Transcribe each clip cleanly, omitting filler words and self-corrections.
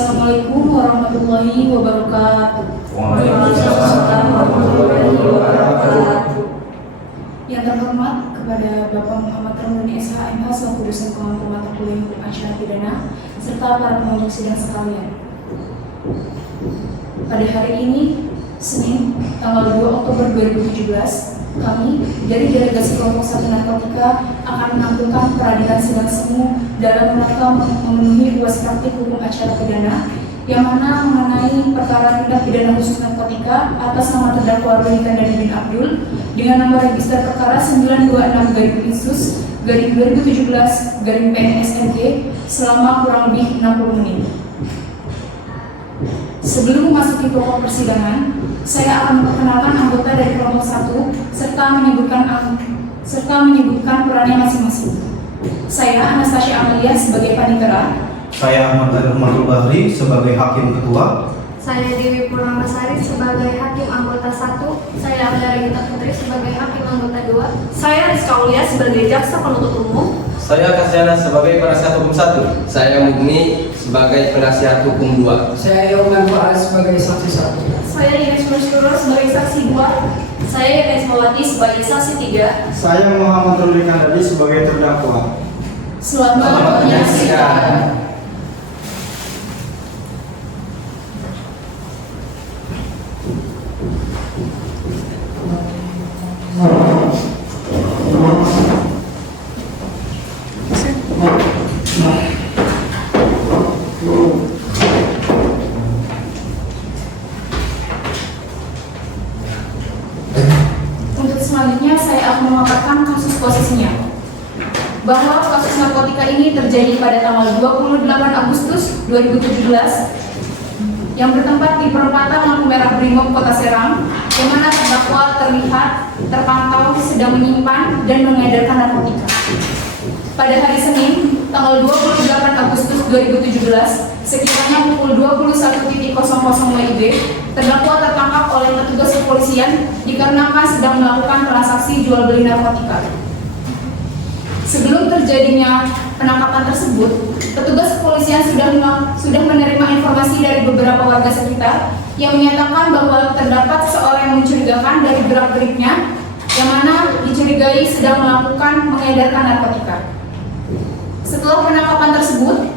Assalamualaikum warahmatullahi wabarakatuh. Waalaikumsalam warahmatullahi wabarakatuh. Yang terhormat kepada Bapak Muhammad Ramdhani SHMH selaku dosen pengampu mata kuliah hukum acara pidana serta para pengunjung sidang sekalian. Pada hari ini, Senin, tanggal 2 Oktober 2017, kami dari Delegasi Kelompok 1 Narkotika akan menampilkan peradilan sidang semu dalam rangka memenuhi UAS praktik hukum acara pidana yang mana mengenai perkara tindak pidana khusus narkotika atas nama terdakwa Rudy Kandani bin Abdul dengan nomor register perkara 926/2017/PNSRG selama kurang lebih 60 menit. Sebelum memasuki pokok persidangan, saya akan memperkenalkan anggota dari kelompok 1 serta menyebutkan perannya masing-masing. Saya Anastasia Amalia sebagai panitera. Saya Ahmad Rahmatul Bahri sebagai Hakim Ketua. Saya Dewi Purnamasari sebagai Hakim Anggota 1. Saya Amelia Gita Putri sebagai Hakim Anggota 2. Saya Rizka Aulia sebagai Jaksa Penuntut Umum. Saya Kasjana sebagai penasihat hukum 1. Saya Mugni sebagai penasihat hukum 2. Saya Yoman Faas sebagai saksi 1. Saya Ines Masyuro sebagai saksi 2. Saya Ines Mawati sebagai saksi 3. Saya Muhammad Rudy Kandani sebagai terdakwa. Selamat menyaksikan. Untuk selanjutnya saya akan memaparkan kasus posisinya. Bahwa kasus narkotika ini terjadi pada tanggal 28 Agustus 2017 yang bertempat di perempatan lampu merah Brimob Kota Serang, yang mana terdakwa terlihat terpantau sedang menyimpan dan mengedarkan narkotika. Pada hari Senin, tanggal 28 Agustus 2017, sekiranya pukul 21.00 WIB, terdakwa tertangkap oleh petugas kepolisian dikarenakan sedang melakukan transaksi jual beli narkotika. Sebelum terjadinya penangkapan tersebut, petugas kepolisian sudah menerima informasi dari beberapa warga sekitar yang menyatakan bahwa terdapat seorang yang mencurigakan dari gerak-geriknya yang mana dicurigai sedang melakukan mengedarkan narkotika. Setelah penangkapan tersebut,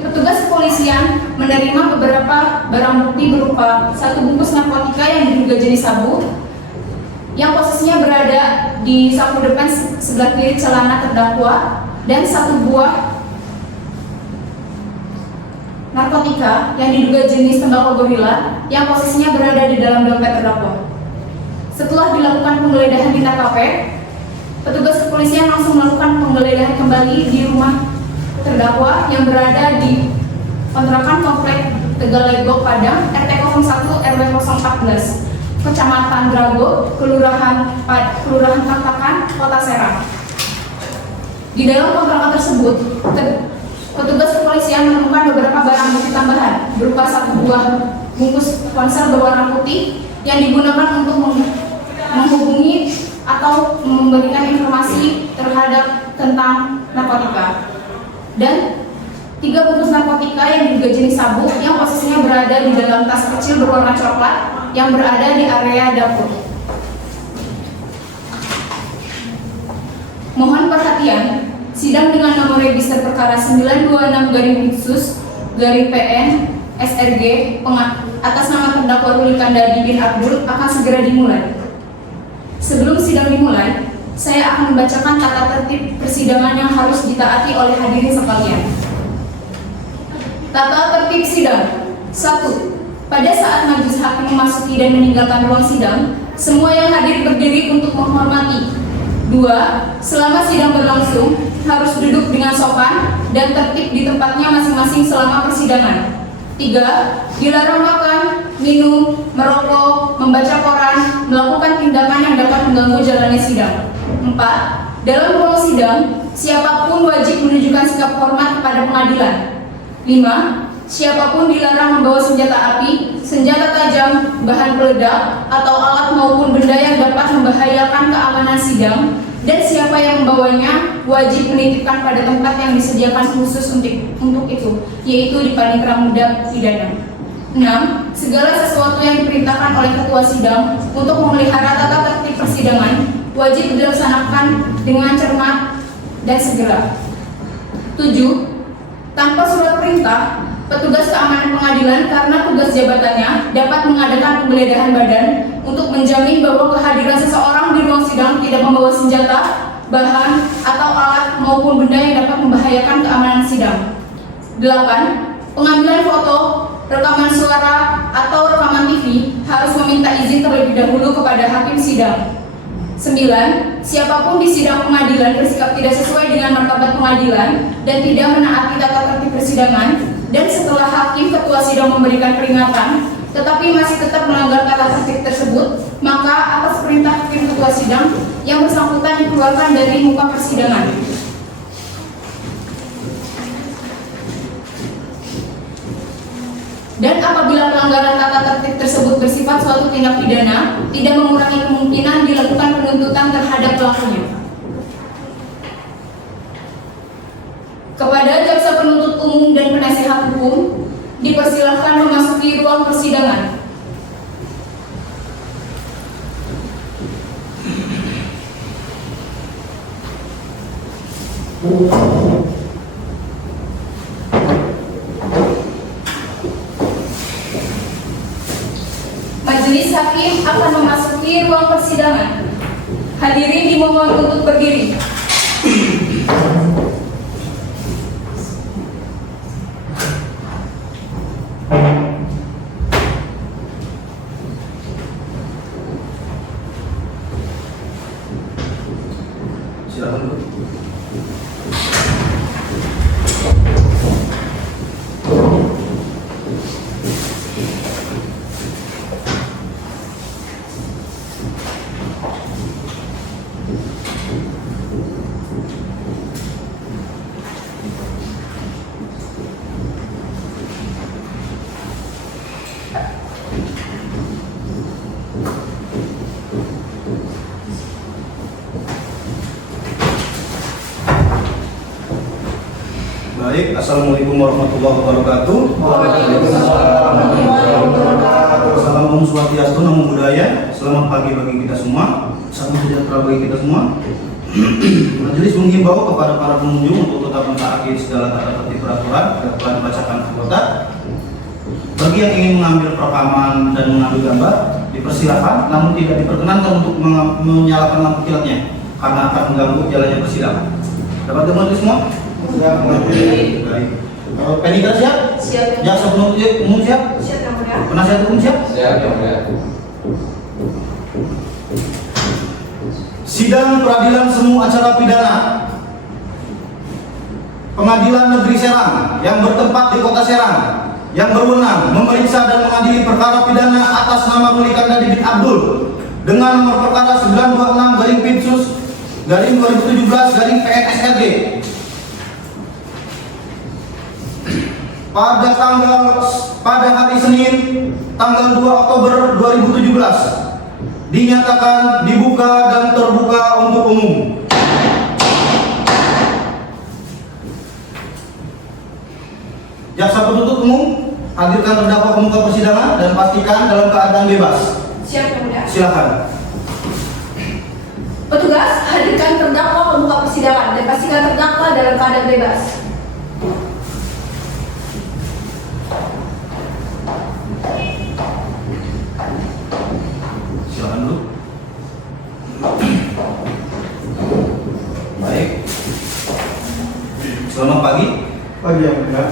petugas kepolisian menerima beberapa barang bukti berupa 1 bungkus narkotika yang diduga jenis sabu yang posisinya berada di saku depan sebelah kiri celana terdakwa, dan 1 buah narkotika yang diduga jenis tembakau gorila yang posisinya berada di dalam dompet terdakwa. Setelah dilakukan penggeledahan di TKP, petugas kepolisian langsung melakukan penggeledahan kembali di rumah terdakwa yang berada di kontrakan komplek Tegal Legok Padang, RT 01 RW 014, Kecamatan Drago, Kelurahan Kantakan, Kota Serang. Di dalam kontrakan tersebut, petugas kepolisian menemukan beberapa barang bukti tambahan berupa 1 buah bungkus ponsel berwarna putih yang digunakan untuk menghubungi atau memberikan informasi terhadap tentang narkotika, dan 3 bungkus narkotika yang diduga jenis sabu yang posisinya berada di dalam tas kecil berwarna coklat yang berada di area dapur. Mohon perhatian, sidang dengan nomor register perkara 926/PN/SRG atas nama terdakwa Rudy Kandani bin Abdul akan segera dimulai. Sebelum sidang dimulai, saya akan membacakan tata tertib persidangan yang harus ditaati oleh hadirin sekalian. Tata tertib sidang. 1. Pada saat majelis hakim memasuki dan meninggalkan ruang sidang, semua yang hadir berdiri untuk menghormati. 2. Selama sidang berlangsung, harus duduk dengan sopan dan tertib di tempatnya masing-masing selama persidangan. 3. Dilarang makan, minum, merokok, membaca koran, melakukan tindakan yang dapat mengganggu jalannya sidang. 4. Dalam ruang sidang, siapapun wajib menunjukkan sikap hormat kepada pengadilan. 5. Siapapun dilarang membawa senjata api, senjata tajam, bahan peledak, atau alat maupun benda yang dapat membahayakan keamanan sidang dan siapa yang membawanya wajib menitipkan pada tempat yang disediakan khusus untuk itu, yaitu di Panitera Muda Pidana. 6. Segala sesuatu yang diperintahkan oleh ketua sidang untuk memelihara tata tertib persidangan wajib dilaksanakan dengan cermat dan segera. 7. Tanpa surat perintah, petugas keamanan pengadilan karena tugas jabatannya dapat mengadakan penggeledahan badan untuk menjamin bahwa kehadiran seseorang di ruang sidang tidak membawa senjata, bahan, atau alat maupun benda yang dapat membahayakan keamanan sidang. 8. Pengambilan foto, rekaman suara, atau rekaman TV harus meminta izin terlebih dahulu kepada hakim sidang. 9. Siapapun di sidang pengadilan bersikap tidak sesuai dengan martabat pengadilan dan tidak menaati tata tertib persidangan, dan setelah hakim ketua sidang memberikan peringatan tetapi masih tetap melanggar tata tertib tersebut, maka atas perintah hakim ketua sidang yang bersangkutan dikeluarkan dari muka persidangan. Dan apabila pelanggaran tata tertib tersebut bersifat suatu tindak pidana, tidak mengurangi kemungkinan dilakukan penuntutan terhadap pelakunya. Kepada jaksa penuntut umum dan penasihat hukum, dipersilahkan memasuki ruang persidangan. Majelis hakim akan memasuki ruang persidangan. Hadirin dimohon untuk berdiri. Silakan dulu. Baik, assalamualaikum warahmatullahi wabarakatuh. Salam Om Swastiastu, Namo Buddhaya. Selamat pagi bagi kita semua. Salam sejahtera bagi kita semua. Majelis menghimbau kepada para pengunjung untuk tetap mentaati segala tata tertib peraturan yang telah dibacakan anggota. Bagi yang ingin mengambil rekaman dan mengambil gambar, dipersilakan, namun tidak diperkenankan untuk menyalakan lampu kilatnya karena akan mengganggu jalannya persidangan. Dapat dimengerti semua? Siap, mengerti. Baik. Panitera siap? Siap. Jaksa penuntut umum siap? Siap yang mulia. Penasihat hukum siap? Siap, Yang Mulia. Sidang peradilan semua acara pidana Pengadilan Negeri Serang yang bertempat di Kota Serang yang berwenang memeriksa dan mengadili perkara pidana atas nama Ruli Kandadi bin Abdul dengan nomor perkara 926/Pinsus/2017/PNSRD pada hari Senin tanggal 2 Oktober 2017 dinyatakan dibuka dan terbuka untuk umum. Jaksa penuntut umum, hadirkan terdakwa ke muka persidangan dan pastikan dalam keadaan bebas. Siap yang mulia. Silakan. Petugas, hadirkan terdakwa ke muka persidangan dan pastikan terdakwa dalam keadaan bebas. Silakan dulu. Baik. Selamat pagi. Pagi yang mulia.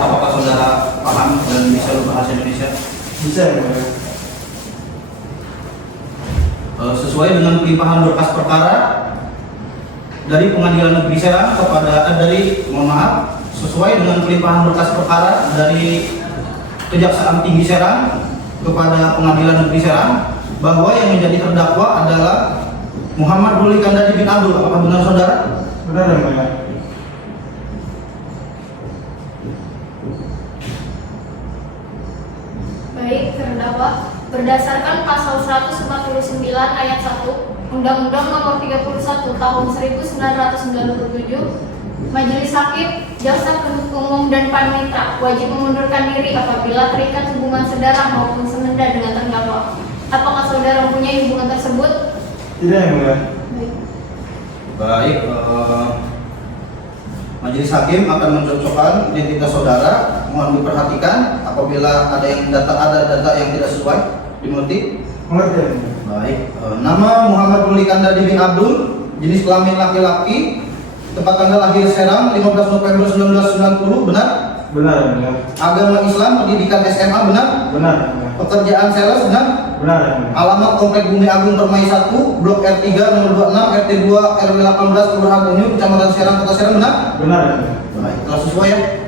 Apakah saudara paham dan bisa berbahasa Indonesia? Bisa yang mulia. Sesuai dengan pelimpahan berkas perkara dari Pengadilan Negeri Serang sesuai dengan pelimpahan berkas perkara dari Kejaksaan Tinggi Serang kepada Pengadilan Negeri Serang bahwa yang menjadi terdakwa adalah Muhammad Ruli Kandadi bin Abdul. Apakah benar saudara? Benar yang mulia. Baik, terdakwa, berdasarkan pasal 149 ayat 1 Undang-Undang Nomor 31 Tahun 1997, Majelis Hakim, Jaksa Penuntut Umum dan Panitera wajib mengundurkan diri apabila terikat hubungan saudara maupun semenda dengan terdakwa. Apakah saudara mempunyai hubungan tersebut? Tidak yang mulia. Baik, Majelis Hakim akan mencocokkan identitas saudara. Mohon diperhatikan apabila ada data yang tidak sesuai. Dimengerti? Mengerti yang mulia. Baik, nama Muhammad Ruli Kandadi bin Abdul, jenis kelamin laki-laki, tempat tanggal lahir Serang 15 November 1990, benar? Benar yang mulia. Agama Islam, pendidikan SMA, benar? Benar yang mulia. Pekerjaan sales, benar? Benar yang mulia. Alamat Komplek Bumi Agung Permai 1, Blok R3 nomor 26, RT 2, RW 18, Kelurahan Bunyu, Kecamatan Serang, Kota Serang, benar? Benar yang mulia. Baik, telah sesuai ya?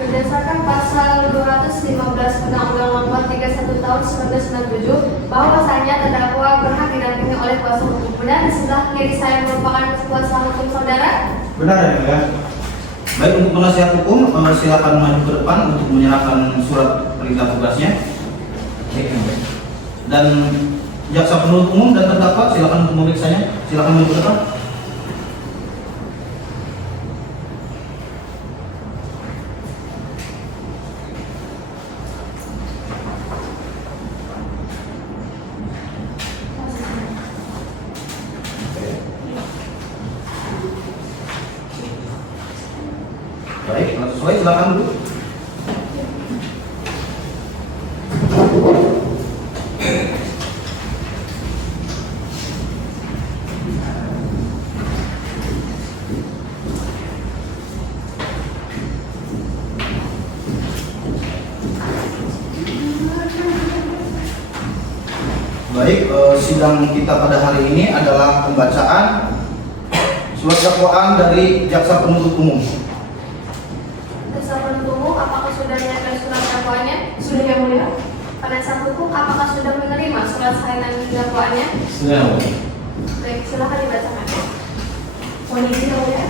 Berdasarkan pasal 215 Undang-Undang Nomor 31 Tahun 1997, bahwasanya terdakwa berhak didampingi oleh kuasa hukum. Benar di sebelah kiri saya merupakan kuasa hukum saudara? Benar yang mulia. Baik, untuk penasihat hukum, silakan maju ke depan untuk menyerahkan surat perintah tugasnya. Dan jaksa penuntut umum dan terdakwa silakan untuk memeriksanya. Silakan maju ke depan. Baik, telah sesuai, silakan dulu. Baik, sidang kita pada hari ini adalah pembacaan surat dakwaan dari jaksa penuntut umum. Jaksa penuntut umum, apakah sudah menyerahkan surat dakwaannya? Sudah yang mulia. Penasihat hukum, apakah sudah menerima surat salinan dakwaannya? Sudah yang mulia. Baik, silakan dibacakan. Mohon izin yang mulia.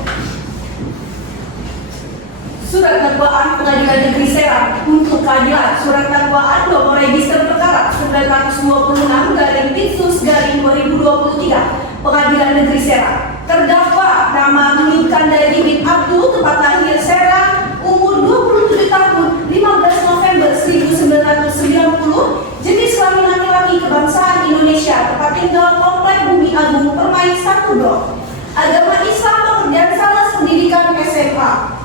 Surat dakwaan Pengadilan Negeri Serang untuk keadilan. Surat dakwaan nomor register perkara 926/Tinsus/2023 Pengadilan Negeri Serang. Terdakwa nama Ruli Kandadi bin Abdul, tempat lahir Serang, umur 27 tahun, 15 November 1990, jenis kelamin laki-laki, kebangsaan Indonesia, tempat tinggal Komplek Bumi Agung Permai 1 Blok. Agama Islam, pekerjaan sales, pendidikan SMA.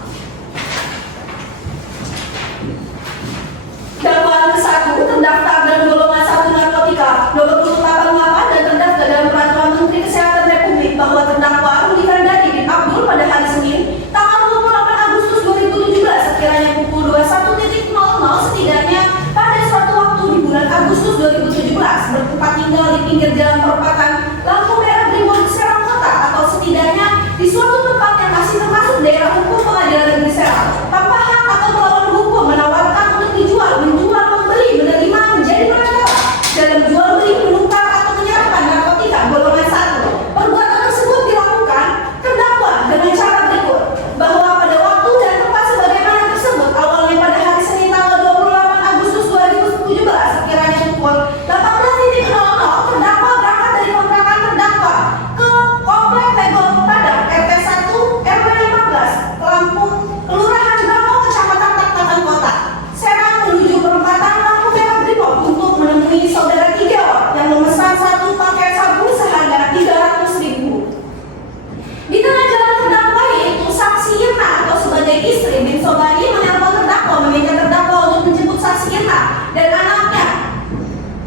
Dakwaan ke-1, terdaftar dalam golongan 1 narkotika nomor 188 dan terdaftar dalam Peraturan Menteri Kesehatan Republik bahwa terdakwa Ruli Kandadi bin Abdul pada hari Senin tanggal 28 Agustus 2017 sekiranya pukul 21.00 setidaknya pada suatu waktu di bulan Agustus 2017 bertempat tinggal di pinggir jalan perempatan lampu merah Brimob Serang Kota atau setidaknya di suatu tempat yang masih termasuk daerah hukum Pengadilan Negeri Serang tanpa hak atau melawan hukum menawarkan untuk dijual, menjual, membeli, menerima, menjadi perantara dalam jual beli, menukar atau menyerahkan narkotika golongan 1. Perbuatan tersebut dilakukan terdakwa dengan cara berikut, bahwa pada waktu dan tempat sebagaimana tersebut awalnya pada hari Senin tanggal 28 Agustus 2017 sekiranya pukul 18.00 terdakwa berangkat dari kontrakan terdakwa ke Komplek Legol Padang RT 1 RW 15 Lampung Kelurahan Bramo Kecamatan Taktakan Kota Serang menuju perempatan lampu merah Brimob untuk menemui saudara Tiga yang memesan satu paket sabu seharga 300.000. Di tengah jalan terdakwa yaitu saksi Irna atau sebagai istri bin Sobari menelpon terdakwa meminta terdakwa untuk menjemput saksi Irna dan anaknya.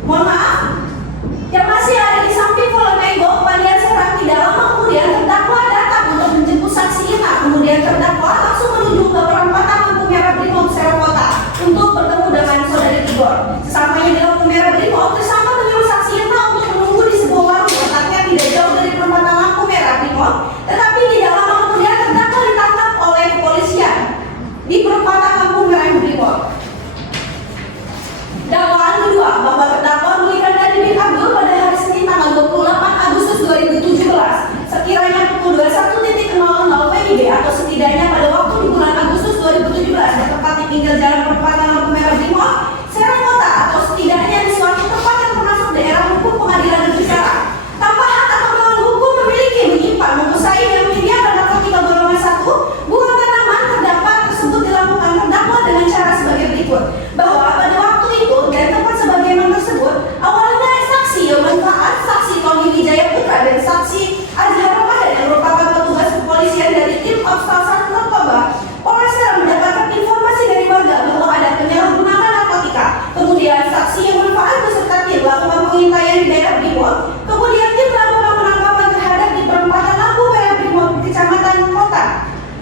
Mohon maaf, yang masih ada di samping Volonego Panggilan Serang. Tidak lama kemudian terdakwa datang untuk menjemput saksi Irna. Kemudian terdakwa langsung menuju ke perempatan lampu merah Brimob Serang Kota untuk bertemu dengan saudari Tigor. Sesampainya di lampu merah Brimob, tersangka menyuruh saksi Irna untuk menunggu di sebuah warung letaknya tidak jauh dari perempatan lampu merah Brimob. Tetapi tidak lama kemudian terdakwa ditangkap oleh kepolisian di perempatan lampu merah Brimob. Dakwaan kedua, bahwa terdakwa Ruli Kandadi bin Abdul pada hari Senin tanggal 28 Agustus 2017 sekiranya pukul 21.00 WIB atau setidaknya pada waktu di bulan Agustus 2017 bertempat di pinggir jalan perempatan lampu merah Brimob Serang Kota atau setidaknya di suatu tempat yang termasuk daerah hukum Pengadilan Negeri Serang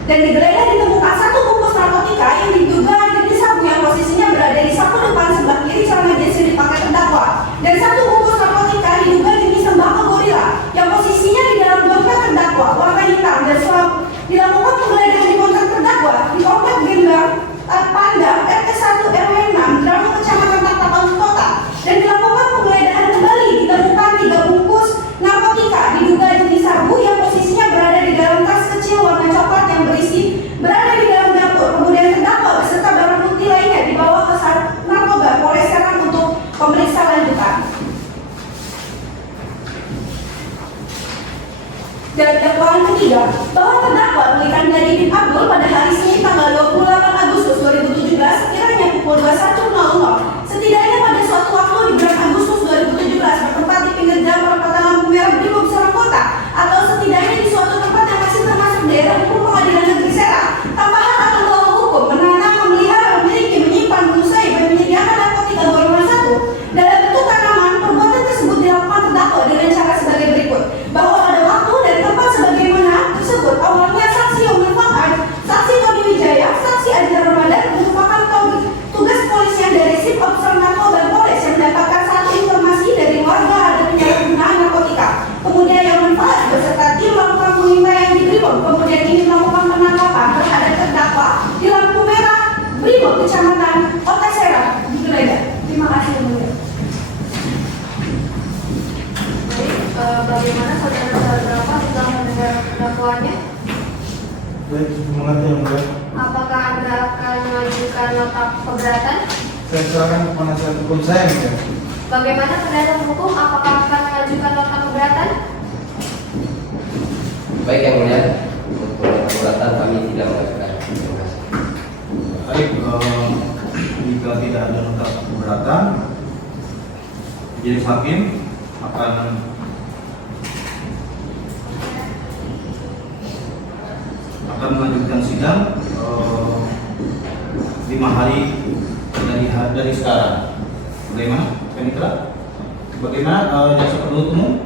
Dan digeledah ditemukan 1 bungkus narkotika yang diduga jenis sabu yang posisinya berada di saku depan sebelah kiri celana jeans yang dipakai terdakwa. Dan 1 bungkus narkotika diduga jenis tembakau gorila yang posisinya di dalam dompet terdakwa warna hitam. Dan setelah dilakukan penggeledahan di kontak terdakwa di komplek Gendang Pandang RT 1 RW 6 Drama Kecamatan Tapanuli Kota, dan dilakukan penggeledahan kembali ditemukan 3 bungkus narkotika diduga jenis sabu yang posisinya berada di dalam tas kecil warna coklat yang berada di dalam dapur. Kemudian terdakwa beserta barang bukti lainnya dibawa ke Narkoba Polres Serang untuk pemeriksaan lanjutan. Dan dakwaan ketiga, bahwa terdakwa Mulikanda bin Abdul pada hari Senin tanggal 28 Agustus 2017 sekiranya pukul 21.00 setidaknya pada suatu waktu di bulan Agustus 2017 bertempat di pinggir jalan perempatan lampu merah Brimob Serang Kota, atau setidaknya di suatu tempat yang masih termasuk daerah hukum Pengadilan Negeri Serang tanpa hak atau melawan hukum, menanam, memelihara, memiliki, menyimpan, menguasai, dan menyediakan narkotika golongan 1 dalam bentuk tanaman. Perbuatan tersebut dilakukan terdakwa dengan cara sebagai berikut, bahwa pada waktu dan tempat sebagaimana tersebut awalnya saksi Yoman Fakar, saksi Tony Wijaya, saksi Adira Ramadan merupakan tugas kepolisian dari Sip Obser Narkoba Polres yang mendapatkan satu informasi dari warga ada penyalahgunaan narkotika. Kemudian Yoman Fakar beserta tim melakukan pengintaian di Brimob, kemudian ini melakukan penangkapan terhadap terdakwa di lampu merah Brimob Kecamatan Kota Serang digeledah. Terima kasih kemudian. Bagaimana saudara terdakwa setelah mendengar dakwaannya? Baik, mengerti yang mulia. Apakah Anda akan mengajukan nota keberatan? Saya serahkan ke penasihat hukum saya, mulia. Bagaimana penasihat hukum? Apakah akan mengajukan nota keberatan? Baik yang mulia, untuk keberatan kami tidak mengajukan. Terima kasih. Baik, jika tidak ada nota keberatan, majelis hakim akan melanjutkan sidang 5 hari dari sekarang. Bagaimana, Penitra? Bagaimana jaksa penuntut umum,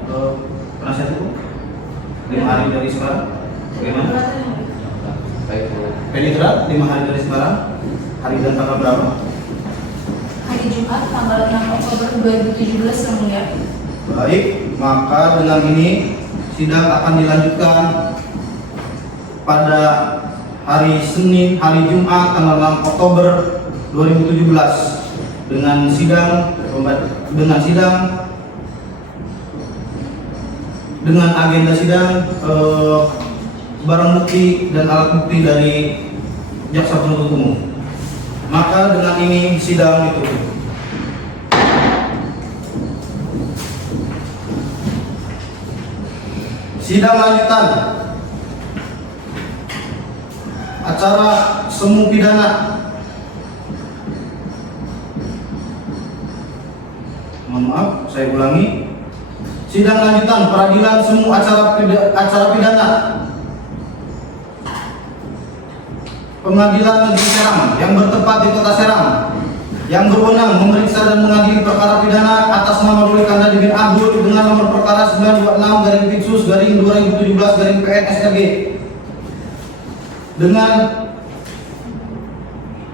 penasihat hukum? 5 hari dari sekarang. Bagaimana? Baik, Penitra, 5 hari dari sekarang. Hari dan tanggal berapa? Hari Jumat tanggal 6 Oktober 2017 yang mulia. Baik, maka dengan ini sidang akan dilanjutkan pada hari Senin, hari Jumat tanggal 6 Oktober 2017 dengan agenda sidang barang bukti dan alat bukti dari jaksa penuntut umum. Maka dengan ini sidang ditutup. Sidang lanjutan acara semu pidana saya ulangi, sidang lanjutan peradilan semu acara pidana Pengadilan Negeri Serang yang bertempat di Kota Serang yang berwenang memeriksa dan mengadili perkara pidana atas nama Mulikanda bin Abdul dengan nomor perkara 926/Pinsus/2017/PN/SRG dengan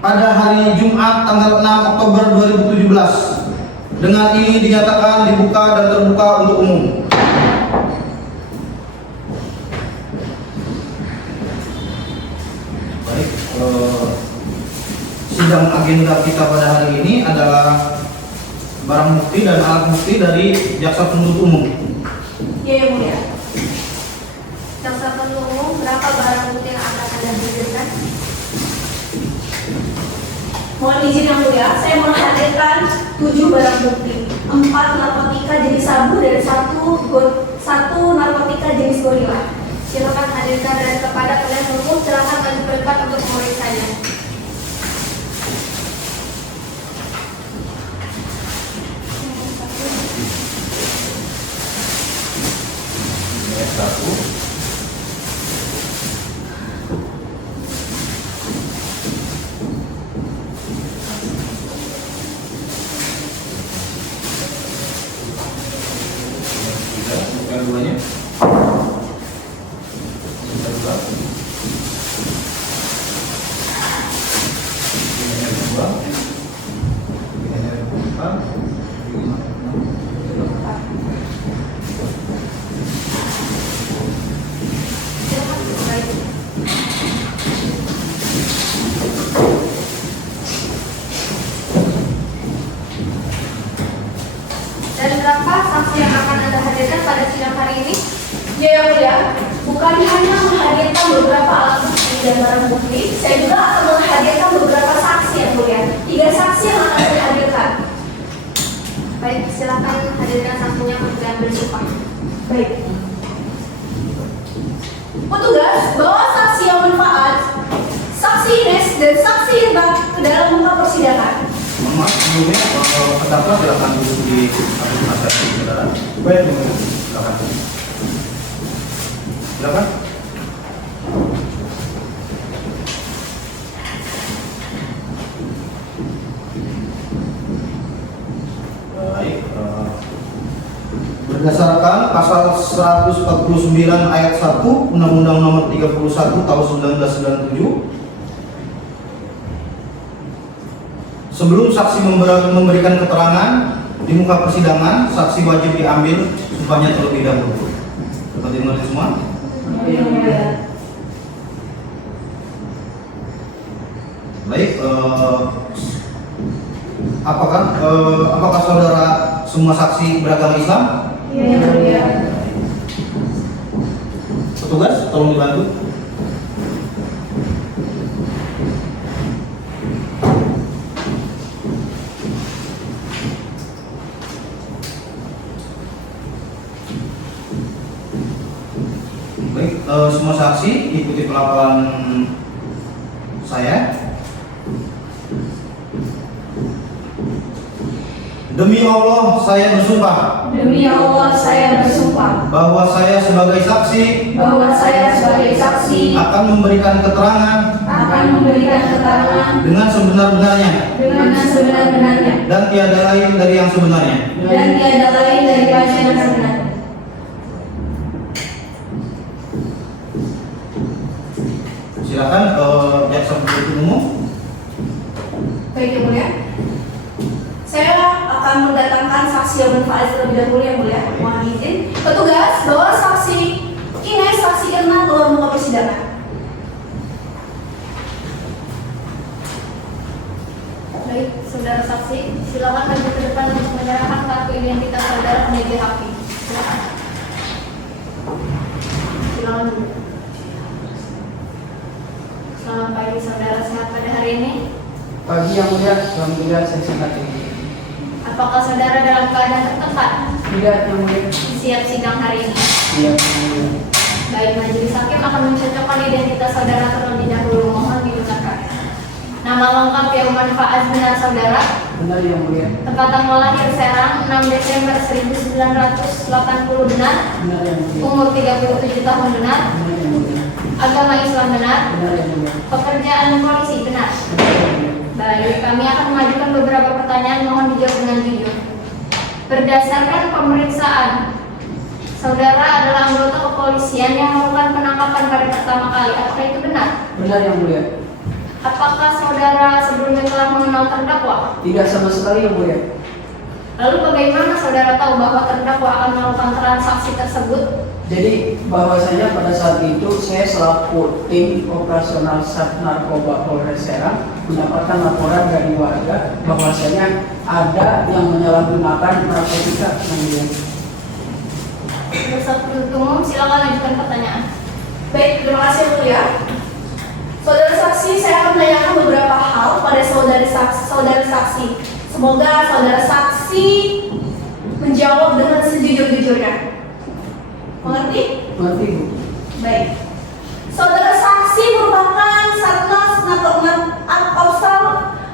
pada hari Jumat tanggal 6 Oktober 2017. Dengan ini dinyatakan dibuka dan terbuka untuk umum. Baik, sidang agenda kita pada hari ini adalah barang bukti dan alat bukti dari jaksa penuntut umum. Ya, yang mulia. Jaksa penuntut umum, berapa barang bukti yang akan Anda hadirkan? Mohon izin yang mulia, saya menghadirkan 7 barang bukti, 4 narkotika jenis sabu dan 1 narkotika jenis gorila. Silakan hadirkan dan kepada penasihat hukum silakan maju ke depan untuk memeriksanya. Bukan duanya. Bukan hanya menghadirkan beberapa alat bukti dan barang bukti, saya juga akan menghadirkan beberapa saksi yang mulia. 3 saksi yang akan saya hadirkan. Baik, silakan hadirkan saksinya untuk diambil sumpah. Baik. Petugas, bawa saksi yang bermanfaat, saksi Ines dan saksi Irma ke dalam muka persidangan. Mohon maaf sebelumnya terdakwa silakan duduk di penasihat hukum saudara. Baik, yang mulia. Silakan. Silakan. Baik. Berdasarkan pasal 149 ayat 1 Undang-Undang Nomor 31 Tahun 1997, sebelum saksi memberikan keterangan di muka persidangan, saksi wajib diambil sumpahnya terlebih dahulu. Dapat dimengerti semua? Baik, apakah saudara semua saksi beragama Islam? Petugas, tolong dibantu. Baik, semua saksi ikuti pelaporan saya. Demi Allah saya bersumpah Demi Allah saya bersumpah bahwa saya sebagai saksi bahwa saya sebagai saksi akan memberikan keterangan dengan sebenar-benarnya dengan sebenar-benarnya dan tiada lain dari yang sebenarnya. dan tiada lain dari yang sebenarnya. Silakan jaksa penuntut umum. Baik yang mulia, saya akan mendatangkan saksi yang bermanfaat terlebih dahulu yang mulia. Mohon izin. Petugas, bawa saksi Ines, saksi Irna keluar muka persidangan. Baik, saudara saksi, silakan maju ke depan untuk menyerahkan kartu identitas saudara ke meja hakim. Silakan. Silakan dulu. Selamat pagi saudara, sehat pada hari ini? Pagi yang mulia, alhamdulillah saya sehat ini. Apakah saudara dalam keadaan tertekan? Tidak yang mulia. Siap sidang hari ini? Iya yang mulia. Baik, majelis hakim akan mencocokkan identitas saudara terlebih dahulu. Mohon didengarkan. Nama lengkap yang manfaat benar saudara. Benar yang mulia. Tempat tanggal lahir Serang 6 Desember 1980 benar. Benar yang mulia. Umur 37 tahun benar. Benar yang mulia. Agama Islam benar. Benar yang mulia. Pekerjaan polisi benar. Benar yang mulia. Baik, kami akan mengajukan beberapa pertanyaan, mohon dijawab dengan jujur. Berdasarkan pemeriksaan, saudara adalah anggota kepolisian yang melakukan penangkapan pada pertama kali. Apakah itu benar? Benar yang mulia. Apakah saudara sebelumnya telah mengenal terdakwa? Tidak sama sekali yang mulia. Lalu bagaimana saudara tahu bahwa terdakwa akan melakukan transaksi tersebut? Jadi bahwasanya pada saat itu saya selaku tim operasional Sat Narkoba Polres Serang mendapatkan laporan dari warga bahwasanya ada yang menyalahgunakan narkotika yang mulia. Jaksa penuntut umum, silakan lanjutkan pertanyaan. Baik, terima kasih yang mulia. Saudara saksi, saya akan menanyakan beberapa hal pada saudara saksi. Semoga saudara saksi menjawab dengan sejujur-jujurnya. Mengerti? Mengerti Bu? Baik. Saudara saksi merupakan Satgas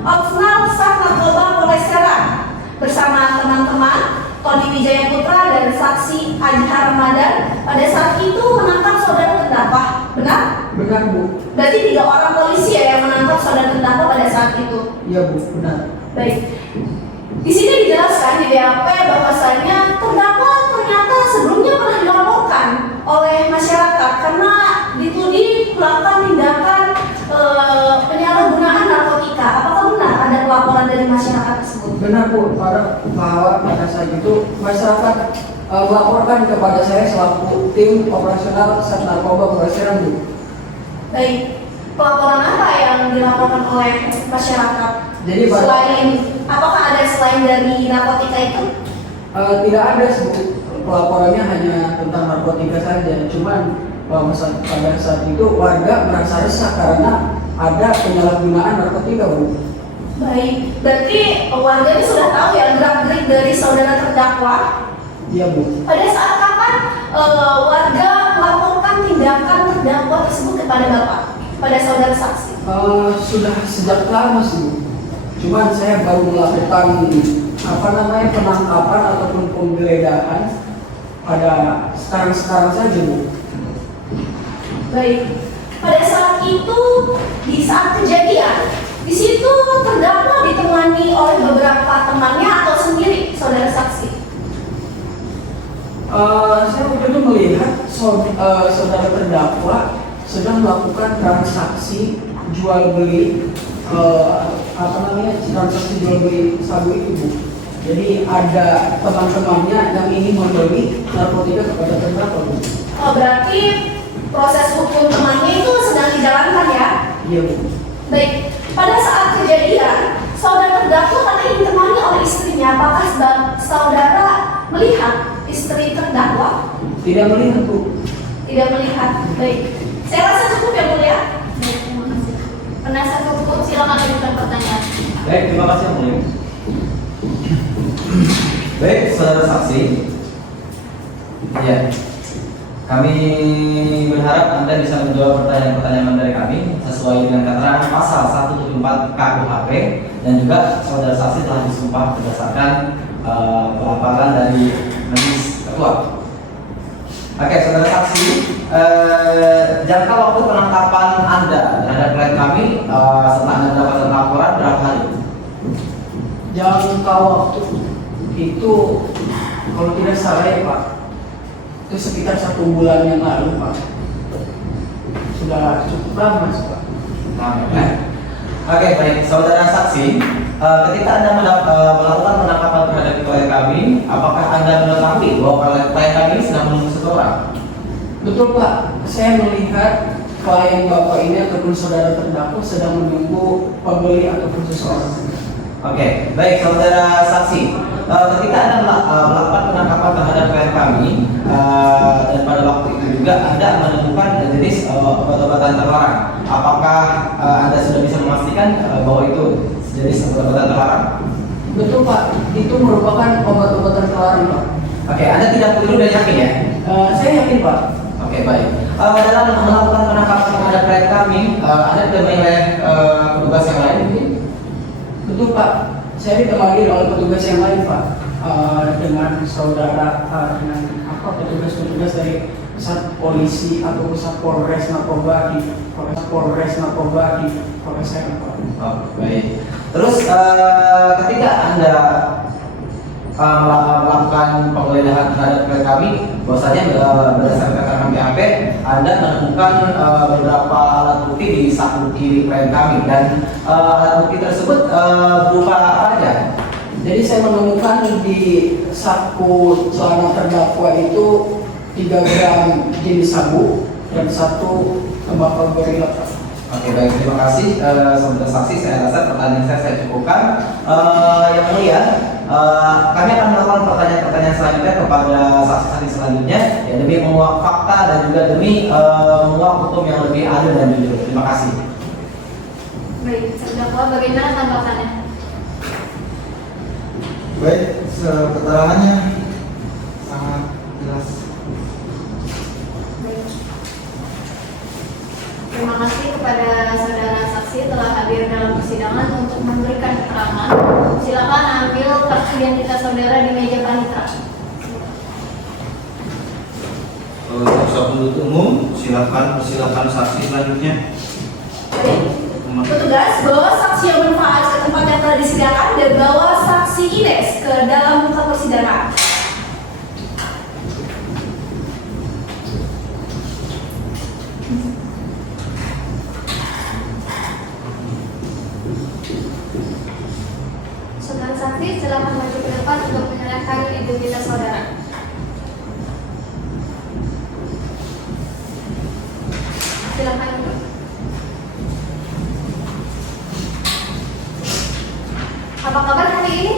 Opsional Sat Narkoba Polres Serang bersama teman-teman Tony Wijaya Putra dan saksi Adha Ramadan pada saat itu menangkap saudara terdakwa. Benar? Benar Bu? Berarti 3 orang polisi ya yang menangkap saudara terdakwa pada saat itu. Iya Bu, benar. Baik. Di sini dijelaskan di BAP bahwasanya terdakwa ternyata sebelumnya pernah dilaporkan oleh masyarakat karena dituding melakukan tindakan penyalahgunaan narkotika. Apakah benar ada pelaporan dari masyarakat tersebut? Benar Bu, bahwa pada saat itu masyarakat melaporkan kepada saya selaku tim operasional Sat Narkoba Polres Serang Bu. Baik. Pelaporan apa yang dilaporkan oleh masyarakat? Jadi apakah ada selain dari narkotika itu? Tidak ada Bu. Pelaporannya hanya tentang narkotika saja. Cuman bahwa pada saat itu warga merasa resah karena ada penyalahgunaan narkotika, Bu. Baik, berarti warga ini sudah tahu ya gerak-gerik dari saudara terdakwa. Iya, Bu. Pada saat kapan warga melaporkan tindakan terdakwa tersebut kepada Bapak, pada saudara saksi? Sudah sejak lama sih, Bu. Cuman saya baru melakukan penangkapan ataupun penggeledahan pada sekarang saja, Bu. Baik, pada saat itu, di saat kejadian, di situ terdakwa ditemani oleh beberapa temannya atau sendiri, saudara saksi? Saya waktu itu melihat saudara terdakwa sedang melakukan transaksi jual beli transaksi jual beli sabu itu, Bu. Jadi ada teman-temannya yang ingin membeli narkotika kepada terdakwa, Bu. Oh, berarti proses hukum temannya itu sedang dijalankan ya? Iya, Bu. Baik, pada saat kejadian, saudara terdakwa katanya ditemani oleh istrinya. Apakah saudara melihat istri terdakwa? Tidak melihat, Bu. Tidak melihat. Baik, saya rasa cukup ya, Mulia. Baik, terima kasih. Penasihat hukum silakan ajukan pertanyaan. Baik, terima kasih Yang Mulia. Baik, saudara saksi. Ya, kami berharap Anda bisa menjawab pertanyaan-pertanyaan dari kami sesuai dengan keterangan pasal 174 KUHP dan juga saudara saksi telah disumpah berdasarkan pelaporan dari Majelis Ketua. Oke, saudara saksi, jangka waktu penangkapan Anda terhadap klien kami setelah Anda mendapatkan laporan berapa hari? Jangka waktu itu kalau tidak salah ya, Pak, itu sekitar 1 bulan yang lalu, Pak. Sudah cukup lama sih, Pak. Oke, baik, saudara saksi, ketika Anda melakukan penangkapan terhadap klien kami, apakah Anda mengetahui bahwa klien kami sedang menunggu seseorang? Betul, Pak. Saya melihat klien Bapak ini ataupun saudara terdakwa sedang menunggu pembeli ataupun seseorang. Oke, baik, saudara saksi, ketika Anda melakukan penangkapan terhadap klien kami dan pada waktu itu juga Anda menemukan jenis obat-obatan terlarang. Apakah Anda sudah bisa memastikan bahwa itu jenis obat-obatan terlarang? Betul, Pak. Itu merupakan obat-obatan terlarang, Pak. Oke, Anda tidak perlu dan yakin ya? Saya yakin, Pak. Oke, baik. Dalam melakukan penangkapan terhadap klien kami, Anda ditemani oleh petugas yang lain mungkin? Betul, Pak. Saya ditemani oleh petugas yang lain, Pak. Dengan saudara, dengan petugas-petugas dari pusat polisi atau pusat Polres Narkoba di Polres Serang, Pak. Oh, baik. Terus ketika Anda melakukan penggeledahan terhadap klien kami, bahwasanya berdasarkan keterangan BAP, Anda menemukan beberapa alat bukti di saku kiri klien kami dan alat bukti tersebut berupa apa aja? Jadi saya menemukan di saku celana terdakwa itu 3 gram jenis sabu dan 1 tembakau gorila. Oke, baik, terima kasih saudara saksi. Saya rasa pertanyaan saya cukupkan. Yang mulia, kami akan melakukan pertanyaan-pertanyaan selanjutnya kepada saksi-saksi selanjutnya ya, demi menguak fakta dan juga demi menguak hukum yang lebih adil dan jujur. Terima kasih. Baik, terdakwa bagaimana tanggapannya? Baik, keterangannya sangat jelas. Baik. Terima kasih kepada saudara saksi telah hadir dalam persidangan untuk memberikan keterangan. Silakan ambil kartu identitas saudara di meja panitera. Jaksa penuntut umum, silakan saksi selanjutnya. Petugas, bawa saksi yang bermanfaat ke tempat yang telah disidangkan dan bawa saksi Ines ke dalam muka persidangan. Saudara saksi, silakan maju ke depan untuk menyerahkan identitas saudara. Silakan duduk. Apa kabar hari ini?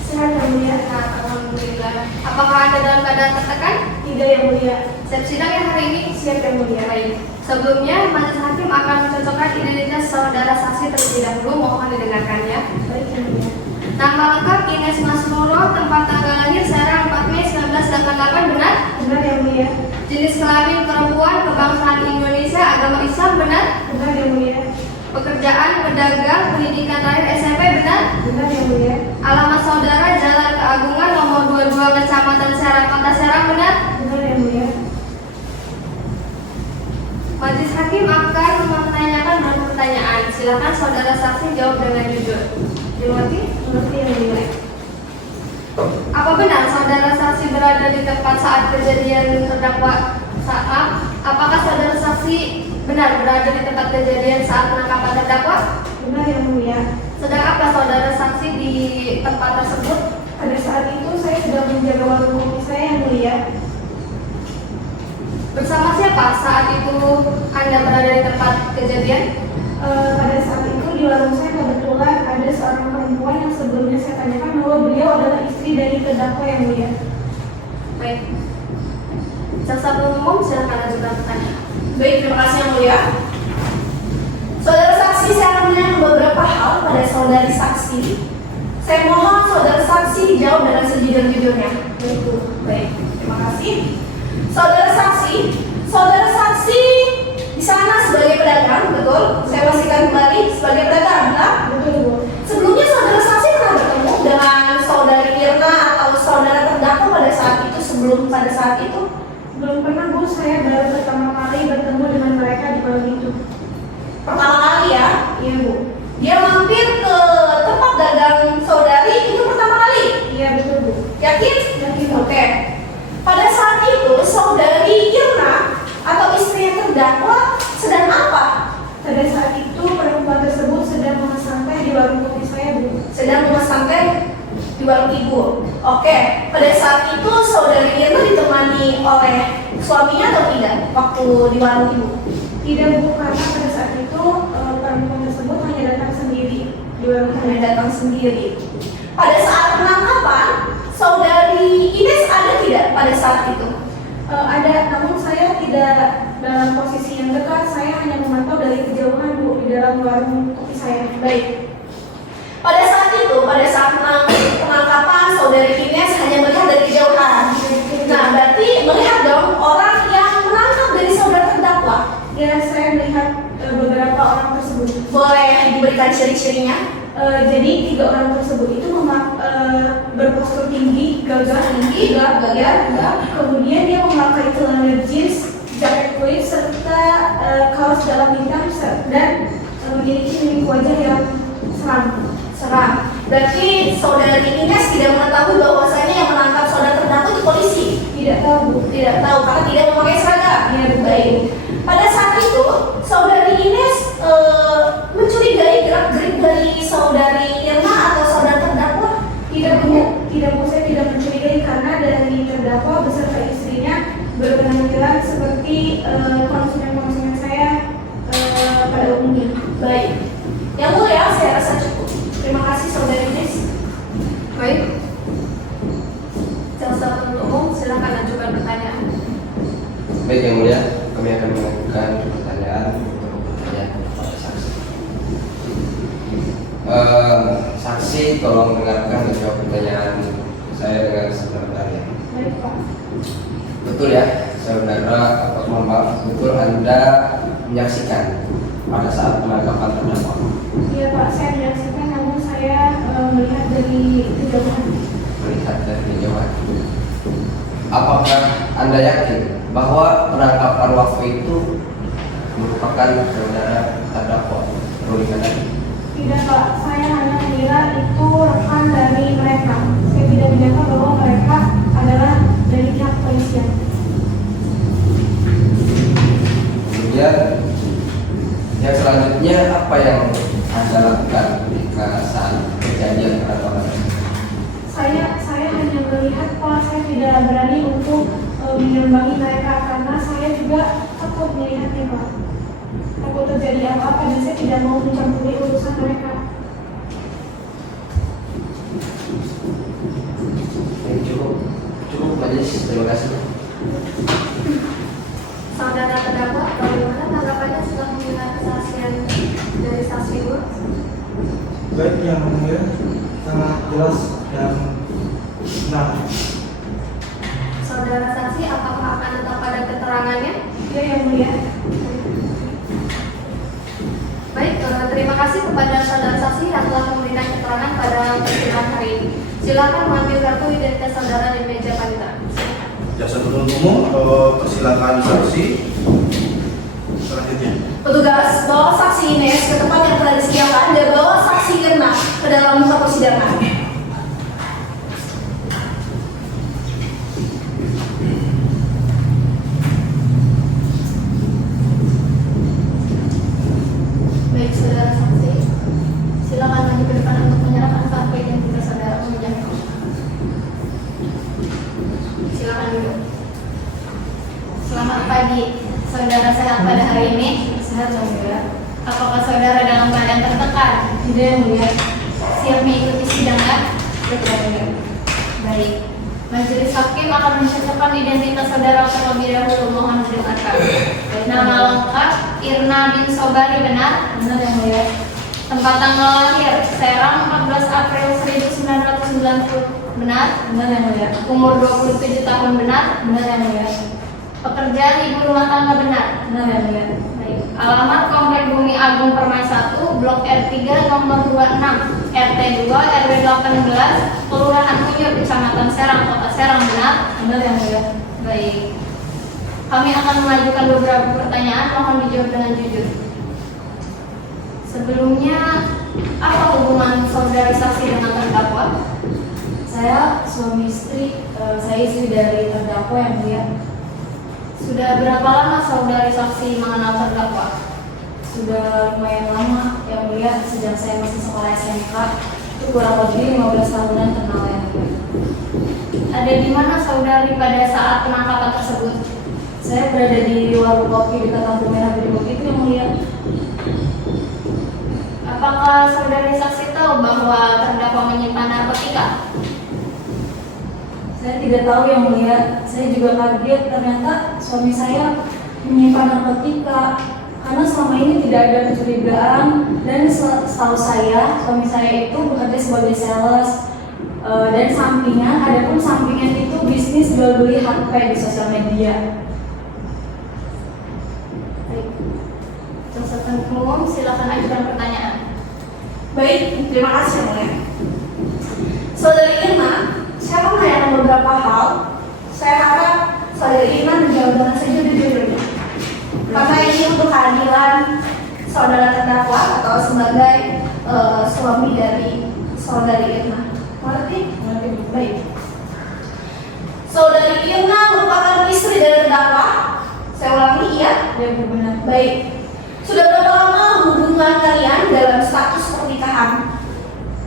Sehat yang mulia. Alhamdulillah. Apakah Anda dalam keadaan tertekan? Tidak yang mulia. Siap sidang ya hari ini? Siap yang mulia. Baik. Sebelumnya, majelis hakim akan mencocokkan identitas saudara saksi terlebih dahulu. Mohon didengarkannya. Baik yang mulia. Nama lengkap Ines Masruro, tempat tanggal lahir Serang 4 Mei 1988, benar? Benar yang mulia. Jenis kelamin perempuan, kebangsaan Indonesia, agama Islam, benar? Benar yang mulia. Pekerjaan pedagang, pendidikan terakhir SMP, benar? Benar yang mulia. Alamat saudara Jalan Keagungan nomor 22 Kecamatan Serang, Kota Serang, benar? Benar yang mulia. Majelis hakim akan menanyakan beberapa pertanyaan. Silakan saudara saksi jawab dengan jujur. Dimengerti? Mengerti yang mulia. Apa benar saudara saksi berada di tempat saat kejadian terdakwa saat? Apakah saudara saksi benar berada di tempat kejadian saat penangkapan terdakwa? Benar yang mulia. Sedang apa saudara saksi di tempat tersebut? Pada saat itu saya sedang menjaga warung kopi saya yang mulia. Bersama siapa saat itu Anda berada di tempat kejadian? Pada saat itu di warung saya kebetulan ada seorang perempuan yang sebelumnya saya tanyakan bahwa beliau adalah istri dari terdakwa yang mulia. Baik. Jaksa penuntut umum silakan ajukan pertanyaan. Baik, terima kasih yang mulia. Saudara saksi, saya akan menanyakan beberapa hal pada saudari saksi. Saya mohon saudara saksi dijawab dengan sejujur-jujurnya. Baik, terima kasih. Saudara saksi di sana sebagai pedagang, betul? Saya pastikan kembali sebagai pedagang, benar? Betul, Bu. Sebelumnya saudara saksi pernah bertemu dengan saudari Irna atau saudara terdakwa pada saat itu pada saat itu? Belum pernah, Bu. Saya baru pertama kali bertemu dengan mereka di malam itu. Pertama kali ya? Iya, Bu. Dia mampir ke tempat dagang saudari itu pertama kali? Iya, betul, Bu. Yakin? Yakin. Oke. Pada saat itu saudari Irna atau istri yang terdakwa sedang apa? Pada saat itu perempuan tersebut sedang memesan teh di warung kopi saya, Bu. Sedang memesan teh di warung Ibu. Oke. Pada saat itu saudari Irna ditemani oleh suaminya atau tidak waktu di warung Ibu? Tidak, Bu, karena pada saat itu perempuan tersebut hanya datang sendiri di warung kami. Hanya datang sendiri. Pada saat penangkapan, saudari Ines ada tidak pada saat itu? Ada, namun saya tidak dalam posisi yang dekat. Saya hanya memantau dari kejauhan, Bu, di dalam warung kopi saya. Baik. Pada saat itu, pada saat penangkapan, saudari Ines hanya melihat dari kejauhan. Nah, berarti melihat dong orang yang menangkap dari saudara terdakwa. Ya, saya melihat beberapa orang tersebut. Boleh diberikan ciri-cirinya? Jadi 3 orang tersebut itu berpostur tinggi, gagah, kemudian dia memakai celana jeans, jaket kulit serta kaos dalam hitam dan memiliki mimik wajah yang seram. Berarti saudari Ines tidak mengetahui bahwasanya yang menangkap saudara terdakwa itu polisi? Tidak tahu, Bu. Tidak tahu karena tidak memakai seragam. Ya, baik. Pada saat itu saudari Ines mencurigai gerak-gerik dari saudari Irna atau saudara terdakwa? Tidak, Bu. Tidak, Bu. Saya tidak mencurigai karena dari terdakwa beserta istrinya berpenampilan seperti konsumen-konsumen saya pada umumnya. Baik. Yang mulia, saya rasa cukup. Terima kasih saudari Ines. Baik. Jaksa penuntut umum silakan ajukan pertanyaan. Baik yang mulia, kami akan mengajukan pertanyaan kepada saksi. Saksi tolong dengarkan dan jawab pertanyaan saya dengan sebentar ya. Baik, Pak. Betul ya, saudara mohon maaf, betul Anda menyaksikan pada saat penangkapan terdakwa? Iya, Pak, saya menyaksikan, namun saya melihat dari kejauhan. Melihat dari kejauhan. Apakah Anda yakin bahwa penangkapan waktu itu merupakan saudara terdakwa Ruli Kandani? Tidak, Pak, saya hanya mengira itu rekan dari mereka. Saya tidak menyangka bahwa mereka adalah dari pihak polisian. Kemudian yang selanjutnya apa yang Anda lakukan ketika saat kejadian penangkapan? Saya hanya melihat, Pak. Saya tidak berani untuk menyambangi mereka karena saya juga takut melihatnya, Pak. Takut terjadi apa-apa dan saya tidak mau mencampuri urusan mereka. Cukup majelis, terima kasih. Baik yang mulia, sangat jelas dan benar. Saudara saksi, apakah akan tetap pada keterangannya? Ya, yang mulia. Baik, terima kasih kepada saudara saksi yang telah memberikan keterangan pada persidangan hari ini. Silakan mengambil kartu identitas saudara di meja panitia. Jaksa penuntut umum, persilakan saksi selanjutnya. Petugas, bawa saksi Ines ke tempat yang telah disediakan dan bawa saksi Irna ke dalam muka persidangan. Baik, saudara saksi. Silakan maju ke depan untuk menyerahkan kartu identitas saudara ke meja. Silakan duduk. Selamat pagi, saudara sehat pada hari ini? Sehat, yang mulia. Apakah saudara dalam keadaan tertekan? Tidak, yang mulia. Siap mengikuti sidang kan? Betul, yang mulia. Baik. Majelis hakim akan menceritakan identitas saudara terlebih dahulu, mohon didengarkan. Nama lengkap Irna bin Sobari, benar? Benar, yang mulia. Tempat tanggal lahir Serang 14 April 1990, benar? Benar, yang mulia. Umur 27 tahun, benar? Benar, yang mulia. Pekerjaan ibu rumah tangga, benar? Benar, yang mulia. Baik. Alamat Komplek Bumi Agung Permai 1, Blok R3 nomor 26, RT 2 RW 18, Kelurahan Kunyur, Kecamatan Serang, Kota Serang, benar? Benar, yang mulia. Baik. Kami akan mengajukan beberapa pertanyaan, mohon dijawab dengan jujur. Sebelumnya, apa hubungan saudari saksi dengan terdakwa? Saya suami istri, saya istri dari terdakwa, yang mulia. Sudah berapa lama saudari saksi mengenal terdakwa? Sudah lumayan lama, yang mulia. Sejak saya masih sekolah SMK, itu kurang lebih 15 tahunan kenal, yang mulia. Ada di mana saudari pada saat penangkapan tersebut? Saya berada di warung kopi dekat lampu merah Brimob itu, yang mulia. Apakah saudari saksi tahu bahwa terdakwa menyimpan narkotika? Saya tidak tahu, yang mulia. Saya juga kaget ternyata suami saya menyimpan narkotika, karena selama ini tidak ada kecurigaan, dan setahu saya suami saya itu bekerja sebagai sales dan sampingan, adapun sampingan itu bisnis jual beli HP di sosial media. Baik, jaksa penuntut umum, silakan ajukan pertanyaan. Baik, terima kasih, yang mulia. Saudari Irna, saya mau menanyakan beberapa hal. Saya harap saudari Irna menjawab dengan sejujur-jujurnya. Karena ini untuk keadilan saudara terdakwa atau sebagai suami dari saudari Irna. Mengerti? Mengerti. Baik. Saudari Irna merupakan istri dari terdakwa. Saya ulangi, iya? Ya, benar. Baik. Sudah berapa lama hubungan kalian dalam status pernikahan?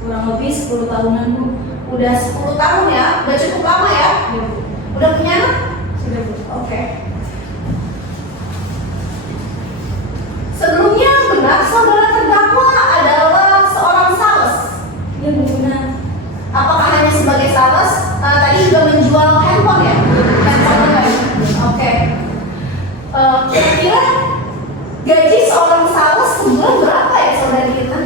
Kurang lebih 10 tahunan, Bu. Udah 10 tahun ya? Udah cukup lama ya? Ya, Bu. Udah punya anak? Sudah, Bu. Oke. Sebelumnya benar saudara terdakwa adalah seorang sales. Ya, Bu, benar. Apakah hanya sebagai sales? Tadi juga menjual handphone ya? Handphone kan? Oke. Kira-kira gaji seorang sales sebulan berapa ya saudari kita?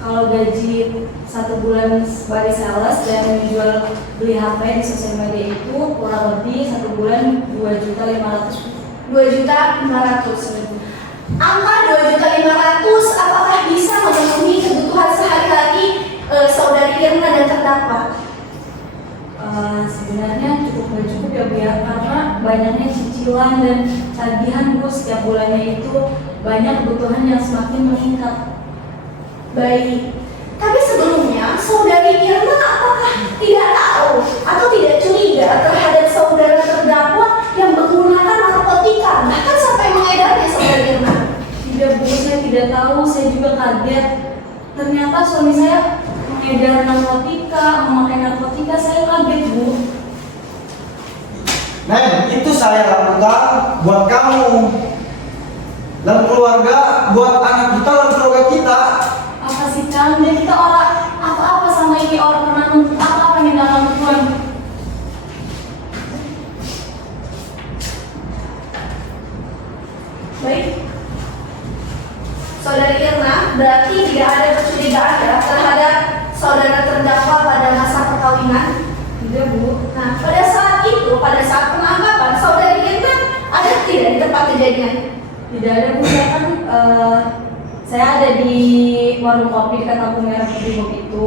Kalau gaji 1 bulan sebagai sales dan menjual beli HP di sosial media itu kurang lebih 1 bulan 2.500.000. 2.500.000. Angka 2.500.000 apakah bisa memenuhi kebutuhan sehari-hari saudari Irna dan terdakwa? Sebenarnya cukup ya, Bu, ya, karena banyaknya cicilan dan tagihan, Bu, setiap bulannya itu banyak kebutuhan yang semakin meningkat. Baik. Tapi sebelumnya saudari Irna apakah tidak tahu atau tidak curiga terhadap saudara terdakwa yang menggunakan narkotika, bahkan sampai mengedarnya saudari Irna? Tidak, Bu, saya tidak tahu, saya juga kaget. Ternyata suami saya mengedar narkotika, memakai narkotika, saya kaget, Bu. Nah, itu saya lakukan buat kamu dan keluarga, buat anak kita dan keluarga kita. Apa sih, Kang? Dan kita orang apa-apa sama ini, orang pernah nuntut apa-apa di dalam Tuhan. Baik. Saudari Irna berarti tidak ada kecurigaan ya terhadap saudara terdakwa pada masa perkawinan? Tidak, Bu. Nah, pada saat itu, pada saat penangkapan, saudari Irna ada tidak di tempat kejadian? Tidak ada, Bu. Saya ada di warung kopi dekat lampu merah Brimob itu.